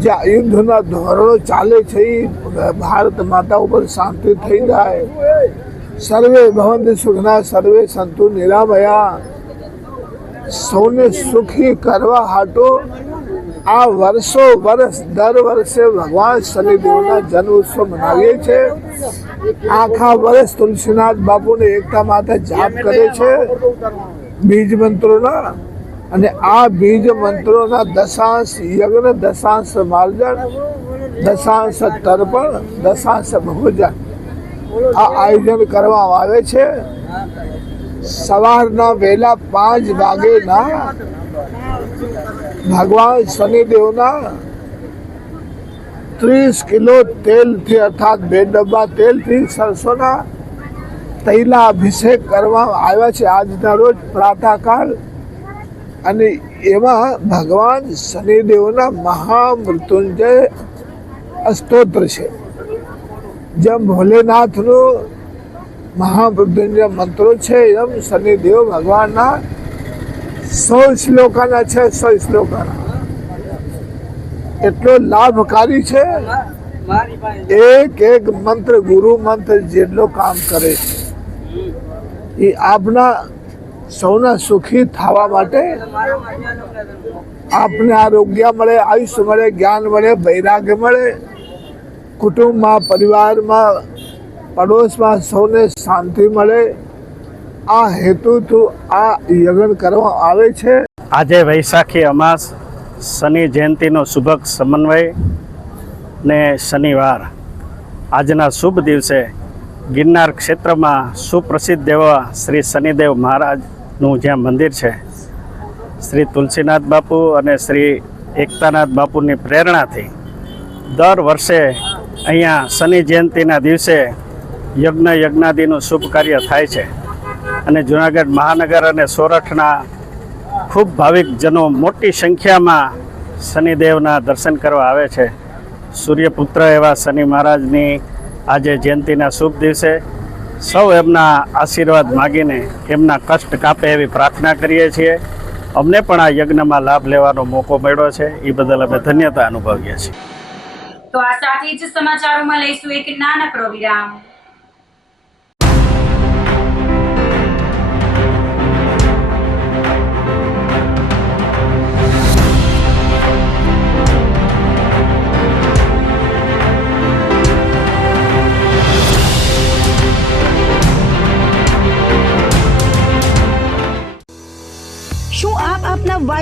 જે યુદ્ધના ધોરણો ચાલે છે એ ભારત માતા ઉપર શાંતિ થઈ જાય. સર્વે ભવંતુ સુખના સર્વે સંતુ નિરામયા. સૌને સુખી કરવા હાટો આ વર્ષો વર્ષ દર વર્ષે ભગવાન શનિદેવના જન્મ ઉત્સવ મનાવીએ છીએ. આખા વર્ષ તુલસીનાથ બાપુને એકતા માતા જાપ કરે છે બીજ મંત્રોના. અને આ બીજ મંત્રોના દશાંશ યજ્ઞ, દશાંશ માર્જન, દશાંશ તર્પણ, દશાંશ ભોજન આ આયોજન કરવામાં આવે છે. સવારના વહેલા 5 વાગેના ભગવાન શનિદેવના 30 કિલો તેલથી અર્થાત 2 ડબ્બા તેલથી સરસોના તૈલા અભિષેક કરવામાં આવ્યા છે આજના રોજ પ્રાતઃકાળ. અને એમાં ભગવાન શનિદેવના મહામૃત્યુંજય સ્તોત્ર છે. જેમ ભોલેનાથનું મહામૃત્યુંજય મંત્રો છે એમ શનિદેવ ભગવાનના 100 શ્લોકાના છે. 100 શ્લોકાના એટલો લાભકારી છે. એક મંત્ર ગુરુ મંત્ર જેટલો કામ કરે છે. એ આપના સૌના સુખી થવા માટે આપને આરોગ્ય મળે, આયુષ્ય મળે, જ્ઞાન મળે, વૈરાગ્ય મળે, કુટુંબમાં, પરિવારમાં, પડોશમાં સૌને શાંતિ મળે. આ હેતુથી આ યજ્ઞ કરવામાં આવે છે. આજે વૈશાખી અમાસ, શનિ જયંતિનો શુભક સમન્વય ને શનિવાર, આજના શુભ દિવસે ગિરનાર ક્ષેત્રમાં સુપ્રસિદ્ધ એવા શ્રી શનિદેવ મહારાજનું જ્યાં મંદિર છે, શ્રી તુલસીનાથ બાપુ અને શ્રી એકતાનાથ બાપુની પ્રેરણાથી દર વર્ષે અહીંયા શનિ જયંતિના દિવસે યજ્ઞાદિનું શુભ કાર્ય થાય છે. અને જૂનાગઢ મહાનગર અને સોરઠના ખૂબ ભાવિકજનો મોટી સંખ્યામાં શનિદેવના દર્શન કરવા આવે છે. સૂર્યપુત્ર એવા શનિ મહારાજની આજે જયંતિના શુભ દિવસે સૌ એમના આશીર્વાદ માગીને એમના કષ્ટ કાપે એવી પ્રાર્થના કરીએ છીએ. અમને પણ આ યજ્ઞમાં લાભ લેવાનો મોકો મળ્યો છે, એ બદલ અમે ધન્યતા અનુભવીએ છીએ. તો આ સાથે જ સમાચારોમાં લઈશું એક નાનકડો વિરામ.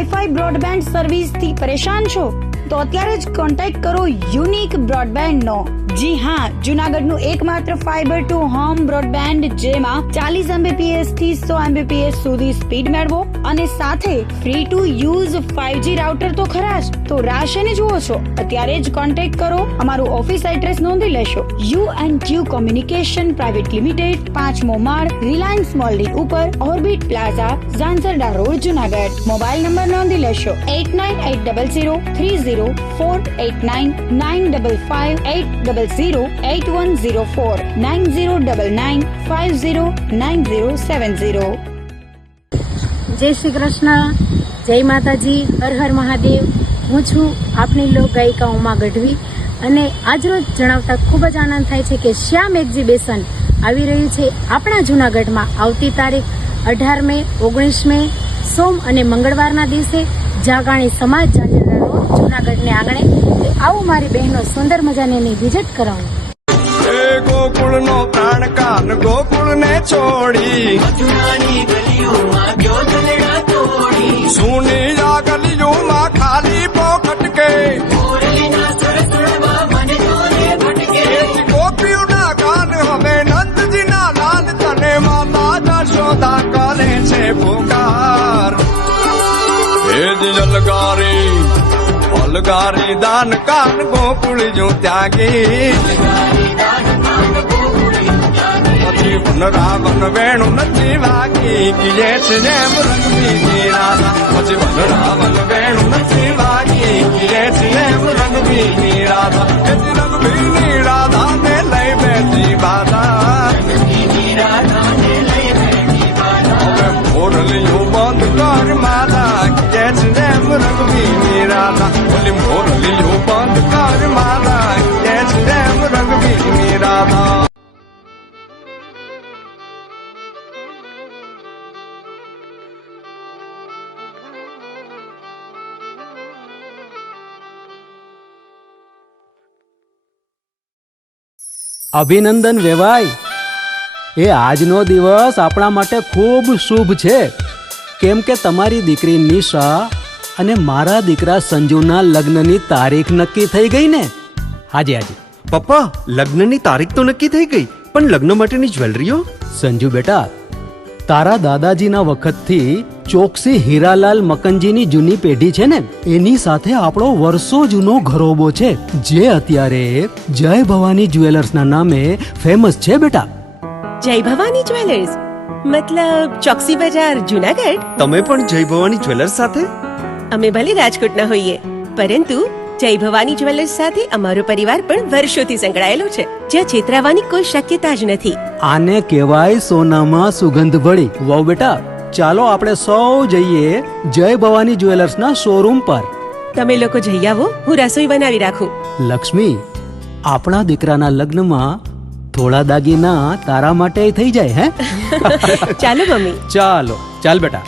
વાઈફાઈ બ્રોડબેન્ડ સર્વિસથી પરેશાન છો તો અત્યારે જ કોન્ટેક્ટ કરો યુનિક બ્રોડબેન્ડનો. જી હા, જુનાગઢનું એકમાત્ર ફાઈબર ટુ હોમ બ્રોડબેન્ડ જેમાં 40 Mbps થી 100 Mbps સુધી સ્પીડ મેળવો અને સાથે free to use 5G router તો ખરા જ. તો રાશેને જુઓ છો, અત્યારે જ કોન્ટેક્ટ કરો. અમારું ઓફિસ એડ્રેસ નોંધી લેશો. U&Q કોમ્યુનિકેશન પ્રાઇવેટ લિમિટેડ, 5મો માળ, રિલાયન્સ મોલની ઉપર, orbit plaza, Zanzarda road, Junagadh. Mobile number નોંધી લેશો 89800304899558008104 9099509070. જય શ્રી કૃષ્ણ, જય માતાજી, હર હર મહાદેવ. હું છું આપની લોક ગાયિકા ઉમા ગઢવી અને આજરોજ જણાવતા ખૂબ જ આનંદ થાય છે કે શ્યામ એક્ઝિબિશન આવી રહ્યું છે આપણા જૂનાગઢમાં. આવતી તારીખ 18 મે, 19 મે, સોમ અને મંગળવારના દિવસે જાગાણી સમાજ જાહેરના રોડ, જૂનાગઢને આંગણે. આવો મારી બહેનો સુંદર મજાની એની વિઝિટ કરાવું. ગોકુળ નો પ્રાણ કાન ગોકુળ ને છોડી સુની જા ગલીઓમાં ખાલી પોખટ કે ગોપીઓના કાન હવે નંદજીના લાલ તને માતા જશોદા કરે છે પુકાર. ભેદ અલગારી દાન કાન ગોકુળ જો ત્યાગી પછી વનરાવન વેણું નથી વાગી કીએ છે જેમ રંગબીની રાધા. પછી વનરાવન વેણું નથી વાગી કીએ છે જેમ રંગબીની રાધા. એથી રંગબીની રાધા ને લઈ બેઠી બાધા. હવે મોરલીઓ બંધ કર માતા કીએ છે જેમ રંગબીની રાધા. ઓલી મોરલીઓ બંધ કર માતા કીએ છે જેમ રંગબીની રાધા. અભિનંદન વેવાય. એ આજનો દિવસ આપણા માટે ખૂબ શુભ છે, કેમ કે તમારી દીકરી નિશા અને મારા દીકરા સંજુના લગ્નની તારીખ નક્કી થઈ ગઈ ને. હાજી હાજી પપ્પા, લગ્નની તારીખ તો નક્કી થઈ ગઈ, પણ લગ્ન માટેની જ્વેલરીઓ? સંજુ બેટા, તારા દાદાજીના વખતથી ચોકસી હીરાલાલ મકનજીની જૂની પેઢી છે ને, એની સાથે આપણો વર્ષો જૂનો ઘરોબો છે, જે અત્યારે જય ભવાની જ્વેલર્સના નામે ફેમસ છે બેટા. જય ભવાની જ્વેલર્સ મતલબ ચોકસી બજાર, જુનાગઢ? તમે પણ જય ભવાની જ્વેલર્સ સાથે? અમે ભલે રાજકોટના હોઈએ, પરંતુ જય ભવાની જ્વેલર્સ સાથે અમારો પરિવાર પણ વર્ષોથી સંકળાયેલો છે, જ્યાં છેતરાવાની કોઈ શક્યતા જ નથી. આને કહેવાય સોનામાં સુગંધ ભળી. વાવ બેટા, ચાલો આપણે સૌ જઈએ જય ભવાની જ્વેલર્સના શોરૂમ પર. તમે લોકો જઈ આવો, હું રસોઈ બનાવી રાખું. લક્ષ્મી, આપણા દીકરાના લગ્નમાં થોડા દાગીના તારા માટે થઈ જાય. હે ચાલો મમ્મી. ચાલો ચાલ બેટા.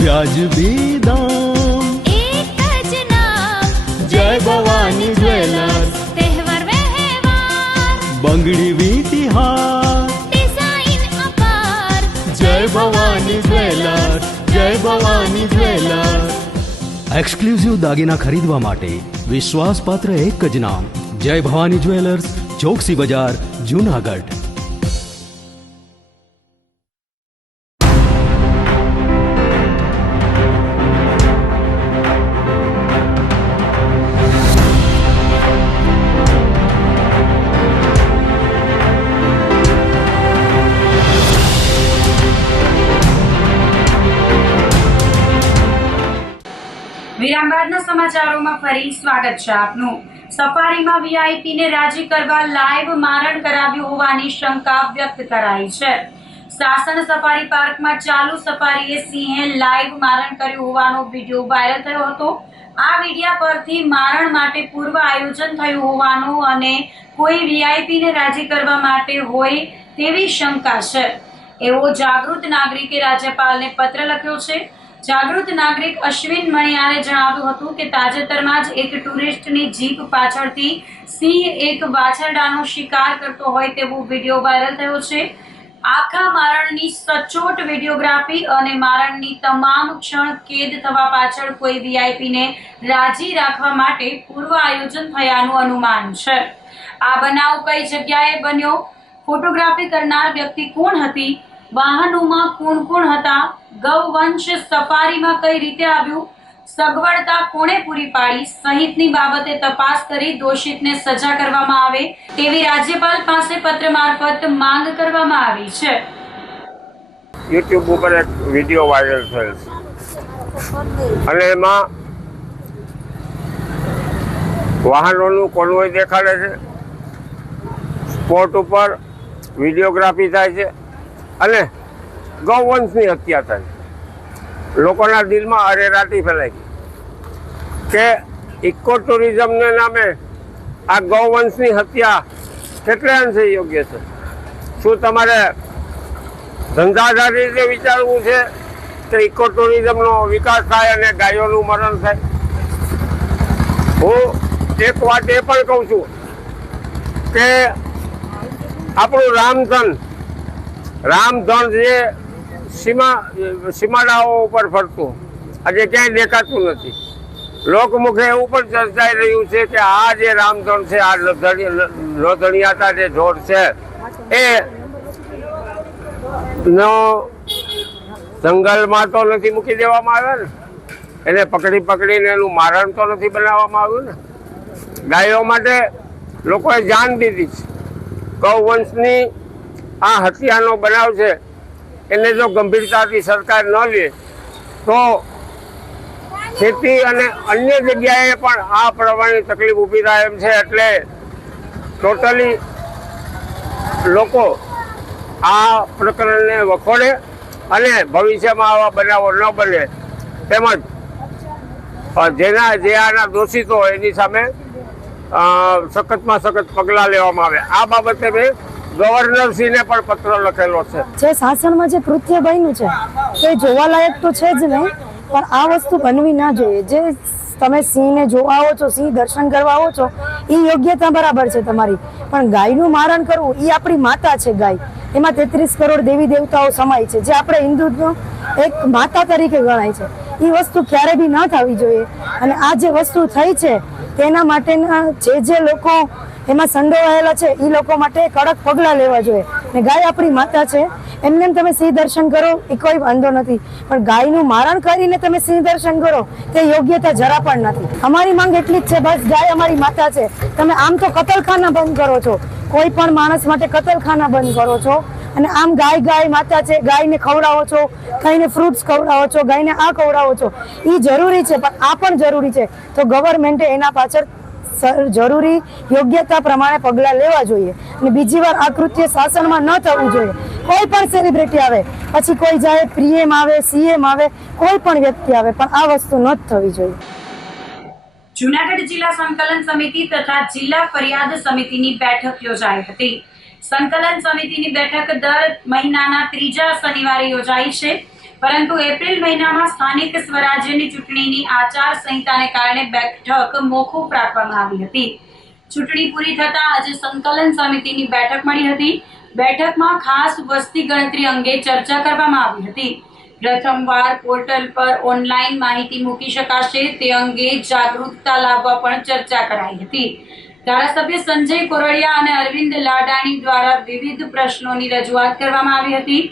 વ્યાજબી દામ, એક જ નામ, જય ભવાની જ્વેલર્સ. તહેવાર વ્યવહાર, બંગડી વીટી હાર, ડિઝાઇન અપાર, જય ભવાની જ્વેલર્સ, જય ભવાની જ્વેલર્સ. એક્સક્લુઝિવ દાગીના ખરીદવા માટે વિશ્વાસપાત્ર એક જ નામ, જય ભવાની જ્વેલર્સ, ચોકસી બજાર, જૂનાગઢ. વિરામ બાદના સમાચારોમાં ફરી સ્વાગત છે આપનું. સફારીમાં વીઆઈપીને રાજી કરવા લાઈવ મારણ કરાવ્યું હોવાની શંકા વ્યક્ત કરાઈ છે. સાસણ સફારી પાર્કમાં ચાલુ સફારીએ સિંહે લાઈવ મારણ કર્યું હોવાનો વિડીયો વાયરલ થયો હતો. આ વિડીયા પરથી મારણ માટે પૂર્વ આયોજન થયું હોવાનું અને કોઈ વીઆઈપીને રાજી કરવા માટે હોય તેવી શંકા છે. એવો જાગૃત નાગરિકે રાજ્યપાલને પત્ર લખ્યો છે. જાગૃત નાગરિક અશ્વિન મણિયારે જણાવ્યું હતું કે તાજેતરમાં જ એક ટુરિસ્ટની જીપ પાછળથી સિંહ એક વાછરડાનો શિકાર કરતો હોય તેવો વિડીયો વાયરલ થયો છે. આખા મારણની સચોટ વિડીયોગ્રાફી અને મારણની તમામ ક્ષણ કેદ થવા પાછળ કોઈ વીઆઈપીને રાજી રાખવા માટે પૂર્વ આયોજન થયાનું અનુમાન છે. આ બનાવ કઈ જગ્યાએ બન્યો, ફોટોગ્રાફી કરનાર વ્યક્તિ કોણ હતી, વાહનોમાં કોણ કોણ હતા, ગૌવંશ સફારીમાં કઈ રીતે આવ્યું, સગવડતા કોણે પૂરી પાડી સહિતની બાબતે તપાસ કરી દોષિતને સજા કરવામાં આવે તેવી રાજ્યપાલ પાસે પત્ર મારફત માંગ કરવામાં આવી છે. યુટ્યુબ ઉપર એક વિડીયો વાયરલ થયેલ છે અને એમાં વાહનોનું કોન્વોય દેખાડે છે, સ્પોટ ઉપર વિડીયોગ્રાફી થાય છે અને ગૌવંશની હત્યા થાય છે. લોકોના દિલમાં અરેરાટી ફેલાઈ કે ઇકો ટુરિઝમને નામે આ ગૌવંશની હત્યા કેટલે અંશે યોગ્ય છે? શું તમારે ધંધાદારી રીતે વિચારવું છે કે ઇકો ટુરિઝમનો વિકાસ થાય અને ગાયોનું મરણ થાય? હું એક વાત એ પણ કહું છું કે આપણું રામધન જે સીમાડાઓ ઉપર ફરતું આજે ક્યાંય દેખાતું નથી. લોકમુખે એવું પણ ચર્ચાઈ રહ્યું છે કે આ જે રામધન છે, આ નોંધણિયાતા જે ઢોર છે એ નો જંગલમાં તો નથી મૂકી દેવામાં આવ્યા ને, એને પકડીને એનું મારણ તો નથી બનાવવામાં આવ્યું ને. ગાયો માટે લોકોએ જાન દીધી છે. ગૌવંશની આ હત્યાનો બનાવ છે એને જો ગંભીરતાથી સરકાર ન લે તો ખેતી અને અન્ય જગ્યાએ પણ આ પ્રમાણેની તકલીફ ઊભી થાય એમ છે. એટલે ટોટલી લોકો આ પ્રકરણને વખોડે અને ભવિષ્યમાં આવા બનાવો ન બને તેમજ જે આના દોષિતો હોય એની સામે સખતમાં સખત પગલાં લેવામાં આવે. આ બાબતે મેં ગવર્નરશ્રીને પણ પત્ર લખેલો છે. જે શાસનમાં જે કૃત્ય બન્યું છે તે જોવાલાયક તો છે જ નહીં, પણ આ વસ્તુ બનવી ના જોઈએ. જે તમે સિંહને જોવા આવો છો, સિંહ દર્શન કરવા આવો છો, એ યોગ્યતા બરાબર છે તમારી, પણ ગાયનું મારણ કરવું એ આપણી માતા છે. ગાય એમાં 33 કરોડ દેવી દેવતાઓ સમાય છે, જે આપણે હિન્દુત્વ એક માતા તરીકે ગણાય છે. એ વસ્તુ ક્યારે બી ન થવી જોઈએ. અને આ જે વસ્તુ થઈ છે તેના માટેના જે લોકો એમાં સંડોવાયેલા છે એ લોકો માટે કડક પગલાં લેવા જોઈએ. ને ગાય આપણી માતા છે, એમને તમે સિંહ દર્શન કરો એ કોઈ વાંધો નથી, પણ ગાયનું મારણ કરીને તમે સિંહ દર્શન કરો તે યોગ્યતા જરા પણ નથી. અમારી માંગ એટલી જ છે, બસ ગાય અમારી માતા છે. તમે આમ તો કતલખાના બંધ કરો છો, કોઈ પણ માણસ માટે કતલખાના બંધ કરો છો, અને આમ ગાય માતા છે, ગાયને ખવડાવો છો, ગાયને ફ્રૂટ્સ ખવડાવો છો, ગાયને આ ખવડાવો છો, એ જરૂરી છે, પણ આ પણ જરૂરી છે. તો ગવર્મેન્ટે એના પાછળ જરૂરી યોગ્યતા પ્રમાણે પગલાં લેવા જોઈએ. અને બીજી વાર આ કૃત્ય શાસનમાં ન થવું જોઈએ. કોઈ પણ સેલિબ્રિટી આવે, પછી કોઈ જાય પીએમ આવે, સીએમ આવે, કોઈ પણ વ્યક્તિ આવે, પણ આ વસ્તુ ન જ થવી જોઈએ. જૂનાગઢ જિલ્લા સંકલન સમિતિ તથા જિલ્લા ફરિયાદ સમિતિની બેઠક યોજાઈ હતી. સંકલન સમિતિની બેઠક દર મહિનાના ત્રીજા શનિવારે યોજાય છે, પરંતુ એપ્રિલ મહિનામાં સ્થાનિક સ્વરાજ્યની ચૂંટણીની આચાર સંહિતાને કારણે બેઠક મોકૂફ રાખવામાં આવી હતી. ચૂંટણી પૂરી થતા આજે સંકલન સમિતિની બેઠક મળી હતી. બેઠકમાં ખાસ વસ્તી ગણતરી અંગે ચર્ચા કરવામાં આવી હતી. પ્રથમવાર પોર્ટલ પર ઓનલાઈન માહિતી મૂકી શકાશે તે અંગે જાગૃતતા લાવવા પણ ચર્ચા કરાઈ હતી. ધારાસભ્ય સંજય કોરડિયા અને અરવિંદ લાડાણી દ્વારા વિવિધ પ્રશ્નોની રજૂઆત કરવામાં આવી હતી.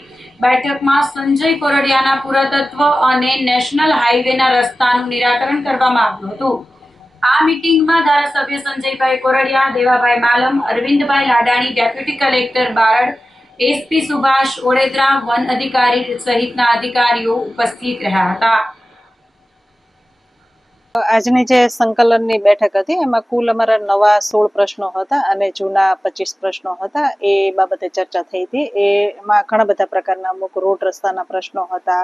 બેઠકમાં સંજય કોરડિયાના પુરાતત્વ અને નેશનલ હાઈવેના રસ્તાનું નિરાકરણ કરવામાં આવ્યું હતું. આ મીટિંગમાં ધારાસભ્ય સંજયભાઈ કોરડિયા, દેવાભાઈ માલમ, અરવિંદભાઈ Ladani, deputy collector Barad, SP Subhash Odedara, વન અધિકારી સહિતના અધિકારીઓ ઉપસ્થિત રહ્યા હતા. આજની જે સંકલનની બેઠક હતી એમાં કુલ અમારા નવા 16 પ્રશ્નો હતા અને જૂના 25 પ્રશ્નો હતા. એ બાબતે ચર્ચા થઈ હતી. એમાં ઘણા બધા પ્રકારના અમુક રોડ રસ્તાના પ્રશ્નો હતા,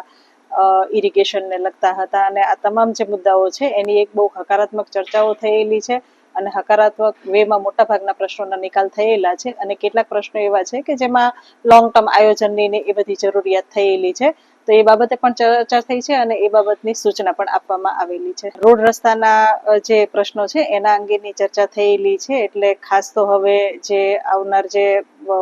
ઇરિગેશનને લગતા હતા, અને આ તમામ જે મુદ્દાઓ છે એની એક બહુ હકારાત્મક ચર્ચાઓ થયેલી છે અને હકારાત્મક વેમાં મોટાભાગના પ્રશ્નોના નિકાલ થયેલા છે. અને કેટલાક પ્રશ્નો એવા છે કે જેમાં લોંગ ટર્મ આયોજનની ને એ બધી જરૂરિયાત થયેલી છે. તો એ બાબતે પણ ચર્ચા થઈ છે અને એ બાબતની સૂચના પણ આપવામાં આવેલી છે. રોડ રસ્તાના જે પ્રશ્નો છે એના અંગેની ચર્ચા થયેલી છે. એટલે ખાસ તો હવે જે આવનાર જે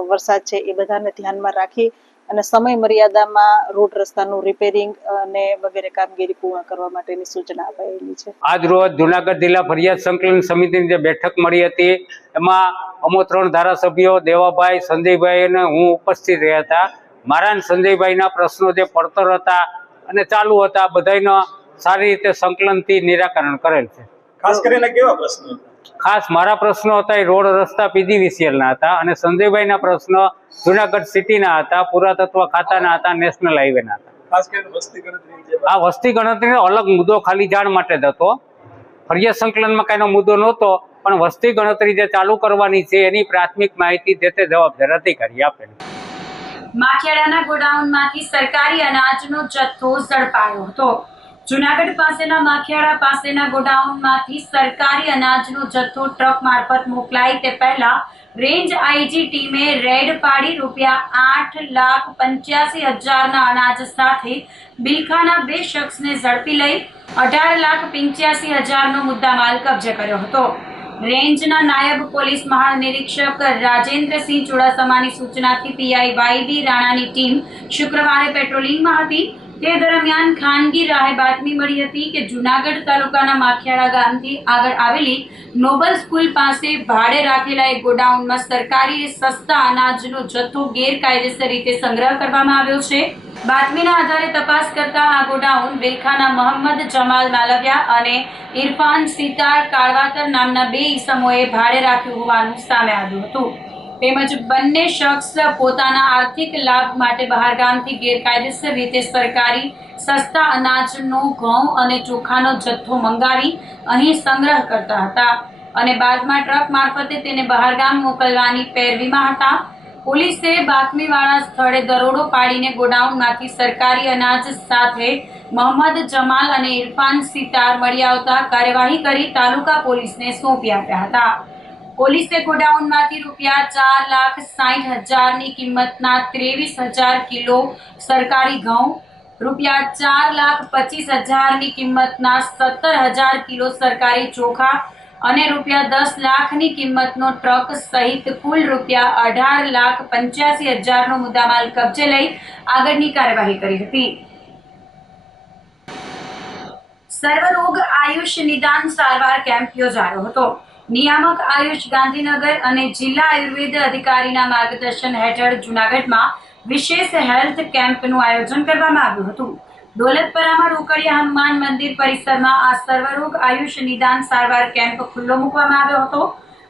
વરસાદ છે એ બધાને ધ્યાનમાં રાખી અને સમય મર્યાદામાં રોડ રસ્તાનું રિપેરિંગ અને વગેરે કામગીરી પૂર્ણ કરવા માટેની સૂચના અપાયેલી છે. આજ રોજ જુનાગઢ જિલ્લા ફરિયાદ સંકલન સમિતિની જે બેઠક મળી હતી એમાં અમો 3 ધારાસભ્યો દેવાભાઈ, સંજયભાઈ અને હું ઉપસ્થિત રહ્યા હતા. મારા અને સંજયભાઈના પ્રશ્નો જે પડતર હતા અને ચાલુ હતા બધાનો સારી રીતે સંકલનથી નિરાકરણ કરેલ છે. ખાસ કરીને કેવા પ્રશ્નો? ખાસ મારા પ્રશ્નો હતા એ રોડ રસ્તા PGVCLના હતા અને સંજયભાઈના પ્રશ્નો જુનાગઢ સિટીના હતા, પુરાતત્વ ખાતાના હતા, નેશનલ હાઈવેના હતા. ખાસ કરીને વસ્તી ગણતરી. આ વસ્તી ગણતરીનો અલગ મુદ્દો ખાલી જાણ માટે જ હતો. ફરિયાદ સંકલનમાં કાંઈનો મુદ્દો નહોતો, પણ વસ્તી ગણતરી જે ચાલુ કરવાની છે એની પ્રાથમિક માહિતી જે તે જવાબદાર અધિકારી આપેલી. માખિયાળાના ગોડાઉનમાંથી સરકારી અનાજનો જથ્થો ઝડપાયો હતો. જુનાગઢ પાસેના માખિયાળા પાસેના ગોડાઉનમાંથી સરકારી અનાજનો જથ્થો ટ્રક મારફત મોકલાય તે પહેલા રેન્જ આઈજી ટીમે રેડ પાડી ₹8,85,000ના અનાજ સાથે બિલખાના 2 શખ્સને ઝડપી લઈ ₹18,85,000નો મુદ્દામાલ કબજે કર્યો હતો. રેન્જના નાયબ પોલીસ મહાનિરીક્ષક રાજેન્દ્રસિંહ ચુડાસમાની સૂચનાથી પીઆઈ YB રાણાની ટીમ શુક્રવારે પેટ્રોલિંગમાં હતી. તે દરમિયાન ખાનગી રાહે બાતમી મળી હતી કે જુનાગઢ તાલુકાના માખિયાળા ગામથી આગળ આવેલી નોબલ સ્કૂલ પાસે ભાડે રાખેલા એક ગોડાઉનમાં સરકારી સસ્તા અનાજનો જથ્થો ગેરકાયદેસર રીતે સંગ્રહ કરવામાં આવ્યો છે. બાતમીના આધારે તપાસ કરતા આ ગોડાઉન બિલખાના મોહમ્મદ જમાલ માલવિયા અને ઇરફાન સિતાર કાળવાતર નામના 2 ઈસમોએ ભાડે રાખ્યું હોવાનું સામે આવ્યું હતું. તેમજ બંને શખ્સ પોતાના આર્થિક લાભ માટે બહારગામથી ગેરકાયદેસર રીતે સરકારી સસ્તા અનાજનો ઘઉં અને ચોખાનો જથ્થો મંગાવી અહીં સંગ્રહ કરતા હતા અને બાદમાં ટ્રક મારફતે તેને બહારગામ મોકલવાની પેરવીમાં હતા. પોલીસે બાતમીવાળા સ્થળે દરોડો પાડીને ગોડાઉનમાંથી સરકારી અનાજ સાથે મોહમ્મદ જમાલ અને ઇરફાન સિતાર મળી આવતા કાર્યવાહી કરી તાલુકા પોલીસને સોંપી આપ્યા હતા. પોલીસે ગોડાઉનમાંથી ₹4,60,000ની કિંમતના 23,000 કિલો સરકારી ઘઉં, ₹4,25,000ની કિંમતના 17,000 કિલો સરકારી ચોખા અને ₹10 લાખની કિંમતનો ટ્રક સહિત કુલ ₹18,85,000નો મુદ્દામાલ કબજે લઈ આગળની કાર્યવાહી કરી હતી. સર્વરોગ આયુષ નિદાન સારવાર કેમ્પ યોજાયો હતો. નિયામક આયુષ ગાંધીનગર અને જિલ્લા આયુર્વેદ અધિકારીના માર્ગદર્શન હેઠળ જૂનાગઢમાં વિશેષ હેલ્થ કેમ્પનું આયોજન કરવામાં આવ્યું હતું. દોલતપરામાં રોકડિયા હનુમાન મંદિર પરિસરમાં આ સર્વરોગ આયુષ નિદાન સારવાર કેમ્પ ખુલ્લો મૂકવામાં આવ્યો હતો.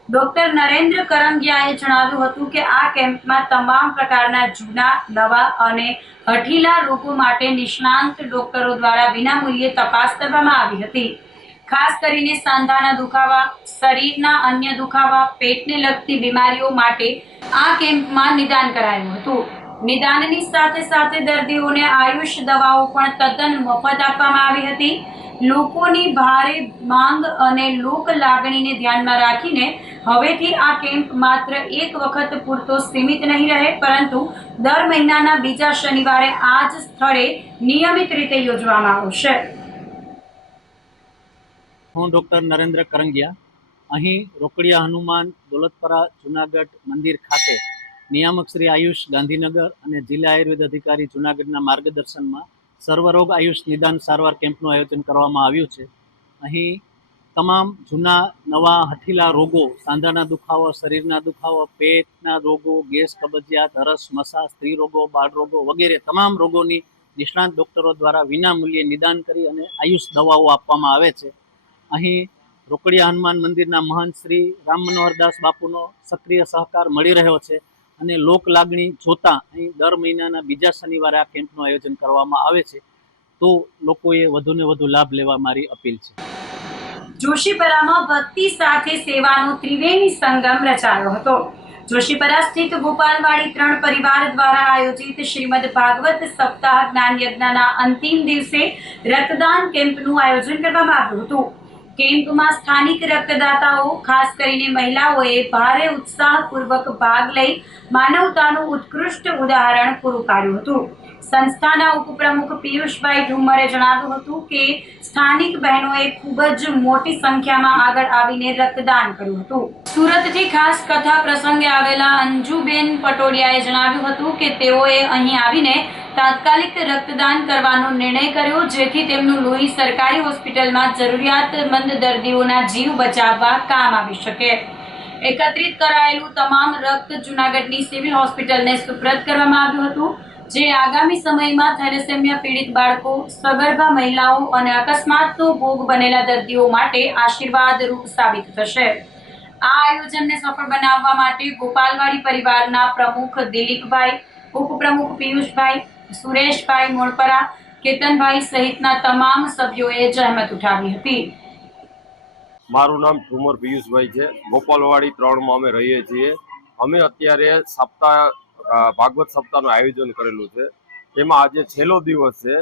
ડોક્ટર નરેન્દ્ર કરંગિયાએ જણાવ્યું હતું કે આ કેમ્પમાં તમામ પ્રકારના જૂના, નવા અને હઠીલા રોગો માટે નિષ્ણાંત ડોક્ટરો દ્વારા વિનામૂલ્યે તપાસ કરવામાં આવી હતી. ખાસ કરીને સાંધાના દુખાવા, શરીરના અન્ય દુખાવા, પેટને લગતી બીમારીઓ માટે આ કેમ્પમાં નિદાન કરાયું હતું. નિદાનની સાથે સાથે દર્દીઓને આયુષ દવાઓ પણ તદ્દન મફત આપવામાં આવી હતી. લોકોની ભારે માંગ અને લોક લાગણીને ધ્યાનમાં રાખીને હવેથી આ કેમ્પ માત્ર એક વખત પૂરતો સીમિત નહીં રહે, પરંતુ દર મહિનાના બીજા શનિવારે આ જ સ્થળે નિયમિત રીતે યોજવામાં આવશે. હું ડૉક્ટર નરેન્દ્ર કરંગિયા અહીં રોકડિયા હનુમાન દોલતપરા જુનાગઢ મંદિર ખાતે નિયામક શ્રી આયુષ ગાંધીનગર અને જિલ્લા આયુર્વેદ અધિકારી જુનાગઢના માર્ગદર્શનમાં સર્વરોગ આયુષ નિદાન સારવાર કેમ્પનું આયોજન કરવામાં આવ્યું છે. અહીં તમામ જૂના નવા હઠીલા રોગો, સાંધાના દુખાવો, શરીરના દુખાવો, પેટના રોગો, ગેસ, કબજિયાત, હરસ, મસા, સ્ત્રી રોગો, બાળ રોગો વગેરે તમામ રોગોની નિષ્ણાંત ડૉક્ટરો દ્વારા વિનામૂલ્યે નિદાન કરી અને આયુષ દવાઓ આપવામાં આવે છે. અહીં રોકડિયા હનુમાન મંદિરના મહંત શ્રી રામ મનોહરદાસ બાપુનો સક્રિય સહકાર મળી રહ્યો છે અને લોક લાગણી જોતા અહીં દર મહિનાના બીજા શનિવારે આ કેમ્પનું આયોજન કરવામાં આવે છે. તો લોકોએ વધુને વધુ લાભ લેવા મારી અપીલ છે. જોશીપરામાં ભક્તિ સાથે સેવાનો ત્રિવેણી સંગમ રચાયો હતો. જોશીપરા સ્થિત ગોપાલવાડી 3 પરિવાર દ્વારા આયોજિત શ્રીમદ ભાગવત સપ્તાહ જ્ઞાન યજ્ઞના અંતિમ દિવસે રક્તદાન કેમ્પનું આયોજન કરવામાં આવ્યું હતું. કેમ્પમાં સ્થાનિક રક્તદાતાઓ ખાસ કરીને મહિલાઓએ ભારે ઉત્સાહપૂર્વક ભાગ લઈ માનવતાનું ઉત્કૃષ્ટ ઉદાહરણ પૂરું પાડ્યું હતું. સંસ્થાના ઉપપ્રમુખ પિયુષભાઈ ઠુમ્મરે જણાવ્યું હતું કે સ્થાનિક બહેનોએ ખૂબ જ મોટી સંખ્યામાં આગળ આવીને રક્તદાન કર્યું હતું. સુરતથી ખાસ કથા પ્રસંગે આવેલા અંજુબેન પટોડિયાએ જણાવ્યું હતું કે તેઓએ અહીં આવીને તાત્કાલિક રક્તદાન કરવાનો નિર્ણય કર્યો, જેથી તેમનું લોહી સરકારી હોસ્પિટલમાં જરૂરિયાતમંદ દર્દીઓના જીવ બચાવવા કામ આવી શકે. એકત્રિત કરાયેલું તમામ રક્ત જૂનાગઢની સિવિલ હોસ્પિટલને સુપ્રત કરવામાં આવ્યું હતું, જે આગામી સમયમાં થેલેસેમિયા પીડિત બાળકો, સગર્ભા મહિલાઓ અને અકસ્માતનો ભોગ બનેલા દર્દીઓ માટે આશીર્વાદરૂપ સાબિત થશે. આ આયોજનને સફળ બનાવવા માટે ગોપાલવાડી પરિવારના પ્રમુખ દિલીપભાઈ, ઉપપ્રમુખ પિયુષભાઈ, સુરેશભાઈ મોણપરા, કેતનભાઈ સહિતના તમામ સભ્યોએ જહેમત ઉઠાવી હતી. મારું નામ ઠુમર પિયુષભાઈ છે. ગોપાલવાડી 3 અમે રહીએ છીએ. અમે અત્યારે ભાગવત સપ્તાહનું આયોજન કરેલું છે. એમાં આજે છેલ્લો દિવસ છે.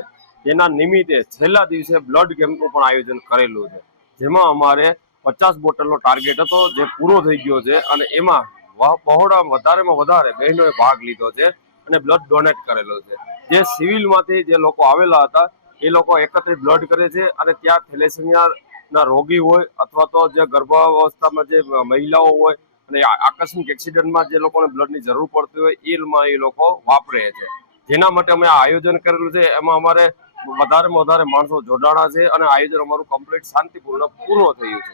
તેના નિમિત્તે છેલ્લા દિવસે બ્લડ કેમ્પનું પણ આયોજન કરેલું છે, જેમાં અમારે 50 બોટલનો ટાર્ગેટ હતો, જે પૂરો થઈ ગયો છે. અને એમાં વધારેમાં વધારે બહેનોએ ભાગ લીધો છે અને બ્લડ ડોનેટ કરેલો છે. જે સિવિલમાંથી જે લોકો આવેલા હતા એ લોકો એકત્રિત બ્લડ કરે છે અને ત્યાં થેલેસેમિયાના રોગી હોય અથવા તો જે ગર્ભાવસ્થામાં જે મહિલાઓ હોય અને આકસ્મિક એક્સિડન્ટમાં જે લોકોને બ્લડની જરૂર પડતી હોય એ લોકો વાપરે છે. જેના માટે અમે આ આયોજન કરેલું છે. એમાં અમારે વધારેમાં વધારે માણસો જોડાણા છે અને આયોજન અમારું કમ્પ્લીટ શાંતિપૂર્ણ પૂર્ણ થયું છે.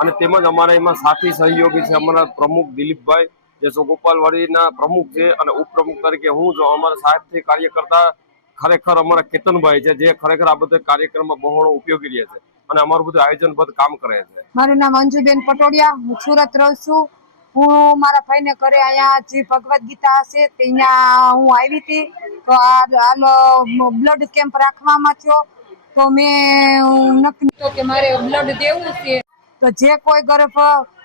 અને તેમજ અમારા એમાં સાથી સહયોગી છે અમારા પ્રમુખ દિલીપભાઈ, જે ગોપાલવાડીના પ્રમુખ છે, અને ઉપપ્રમુખ તરીકે હું જો અમારા સાહેબથી કાર્ય કરતા ખરેખર અમારા કેતનભાઈ છે, જે ખરેખર આ બધા કાર્યક્રમમાં બહુ ઉપયોગી રહે છે અને અમારું બધું આયોજન બધું કામ કરે છે. મારું નામ અંજુબેન પટોડિયા, હું સુરત રહું છું. હું મારા ભાઈને ઘરે અહીંયા જે ભગવદ્ ગીતા હશે ત્યાં હું આવી હતી, તો આ બ્લડ કેમ્પ રાખવામાં થયો. તો મેં નક્કી કર્યું કે મારે બ્લડ દેવું છે. તો જે કોઈ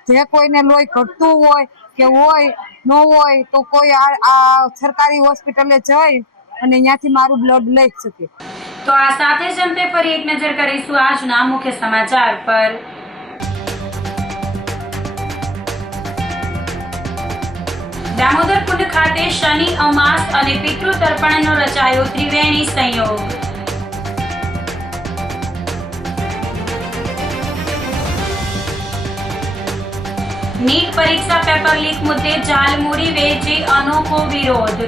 જે કોઈને લોહી ઘટતું હોય કે હોય ન હોય તો કોઈ આ સરકારી હોસ્પિટલે જઈ અને અહીંયાથી મારું બ્લડ લઈ શકે. તો આ સાથે જ અંતે ફરી એક નજર કરીશું આજના મુખ્ય સમાચાર પર. દામોદર કુંડ ખાતે શનિ અમાસ અને પિતૃ તર્પણનો રચાયો ત્રિવેણી સંયોગ. નીટ પરીક્ષા પેપર લીક મુદ્દે ઝાલમુરી વેચી અનોખો વિરોધ.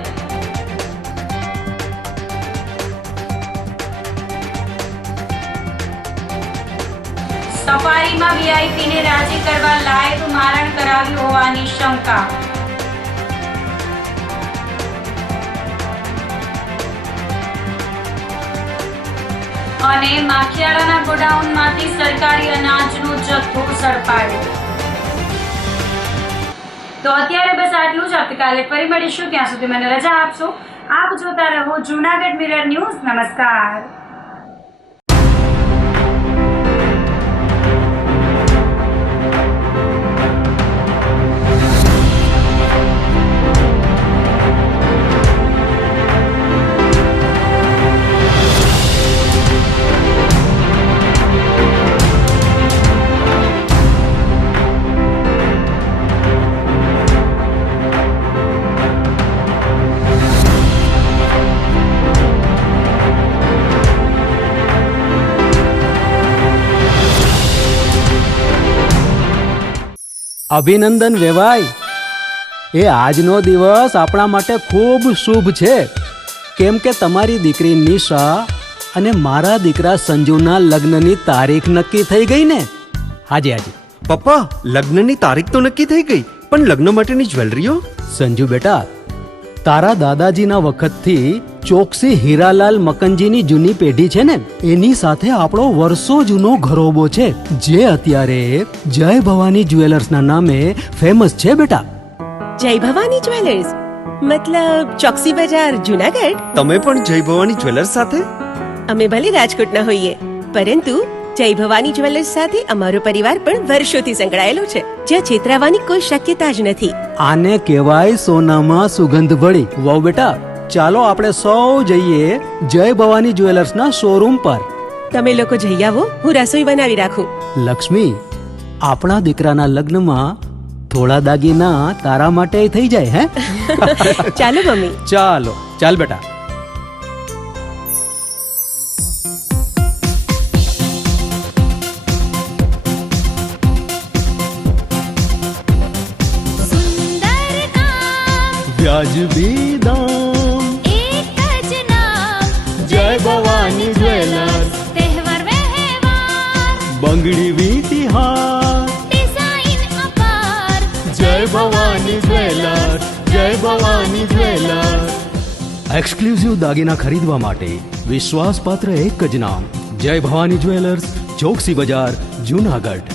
સફારીમાં વીઆઈપીને રાજી કરવા લાઈવ મારણ કરાવ્યું હોવાની શંકા. અને માખિયાળાના ગોડાઉનમાંથી સરકારી અનાજનો જથ્થો ઝડપાયો. તો અત્યારે બસ આટલું જ. આવતીકાલે ફરી મળીશું. ત્યાં સુધી મને રજા આપશો. આપ જોતા રહો જૂનાગઢ મિરર ન્યૂઝ. નમસ્કાર. અભિનંદન વેવાઈ. એ આજનો દિવસ આપણા માટે ખૂબ શુભ છે, કેમ કે તમારી દીકરી નિશા અને મારા દીકરા સંજુના લગ્નની તારીખ નક્કી થઈ ગઈ ને. હાજી. પપ્પા, લગ્નની તારીખ તો નક્કી થઈ ગઈ, પણ લગ્ન માટેની જ્વેલરીઓ? સંજુ બેટા, તારા દાદાજીના વખતથી ચોકસી હીરાલાલ મકનજીની જૂની પેઢી છે ને, એની સાથે આપણો વર્ષો જૂનો ઘરોબો છે, જે અત્યારે જય ભવાની જ્વેલર્સના નામે ફેમસ છે બેટા. જય ભવાની જ્વેલર્સ મતલબ ચોકસી બજાર જુનાગઢ? તમે પણ જય ભવાની જ્વેલર્સ સાથે? અમે ભલે રાજકોટના હોઈએ, પરંતુ જય ભવાની જ્વેલર્સ સાથે અમારો પરિવાર પણ વર્ષોથી સંકળાયેલો છે, જ્યાં છેતરાવાની કોઈ શક્યતા જ નથી. આને કહેવાય સોનામાં સુગંધ ભળી. વાવ બેટા, ચાલો આપણે સૌ જઈએ જય ભવાની જ્વેલર્સના શોરૂમ પર. તમે લોકો જઈ આવો, હું રસોઈ બનાવી રાખું. લક્ષ્મી, આપણા દીકરાના લગ્નમાં થોડા દાગીના તારા માટે થઈ જાય હે? ચાલો મમ્મી. ચાલો, ચાલ બેટા. વ્યાજબી દામ, एक ज नाम, જય ભવાની જ્વેલર્સ, तहेवार व्यवहार, બંગડી વીટી હાર, डिजाइन अपार, જય ભવાની જ્વેલર્સ, જય ભવાની જ્વેલર્સ. એક્સક્લુઝિવ દાગીના ખરીદવા માટે વિશ્વાસપાત્ર એક જ નામ, જય ભવાની જ્વેલર્સ, ચોકસી બજાર, જુનાગઢ.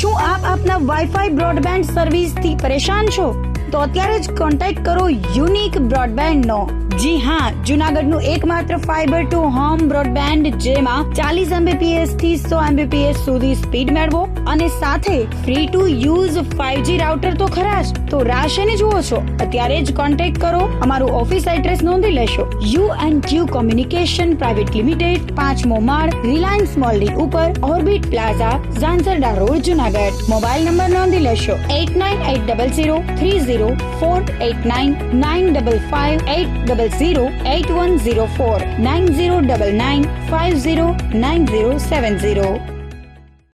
શું આપ આપના વાઈફાઈ બ્રોડબેન્ડ સર્વિસથી પરેશાન છો? તો અત્યારે જ કોન્ટેક્ટ કરો યુનિક બ્રોડબેન્ડનો. જી હા, જુનાગઢનું એકમાત્ર ફાઈબર ટુ હોમ બ્રોડબેન્ડ, જેમાં 40 Mbps થી 100 Mbps સુધી સ્પીડ મેળવો અને સાથે free to use 5G router તો ખરા જ. તો રાહ શેની જુઓ છો? અત્યારે જ કોન્ટેક્ટ કરો. અમારું ઓફિસ એડ્રેસ નોંધી લેશો. U&Q કોમ્યુનિકેશન પ્રાઇવેટ લિમિટેડ, 5મો માળ, રિલાયન્સ મોલની ઉપર, orbit plaza, Zanzarda road, Junagadh. Mobile number નોંધી લેશો 89803048995585080081049099509070.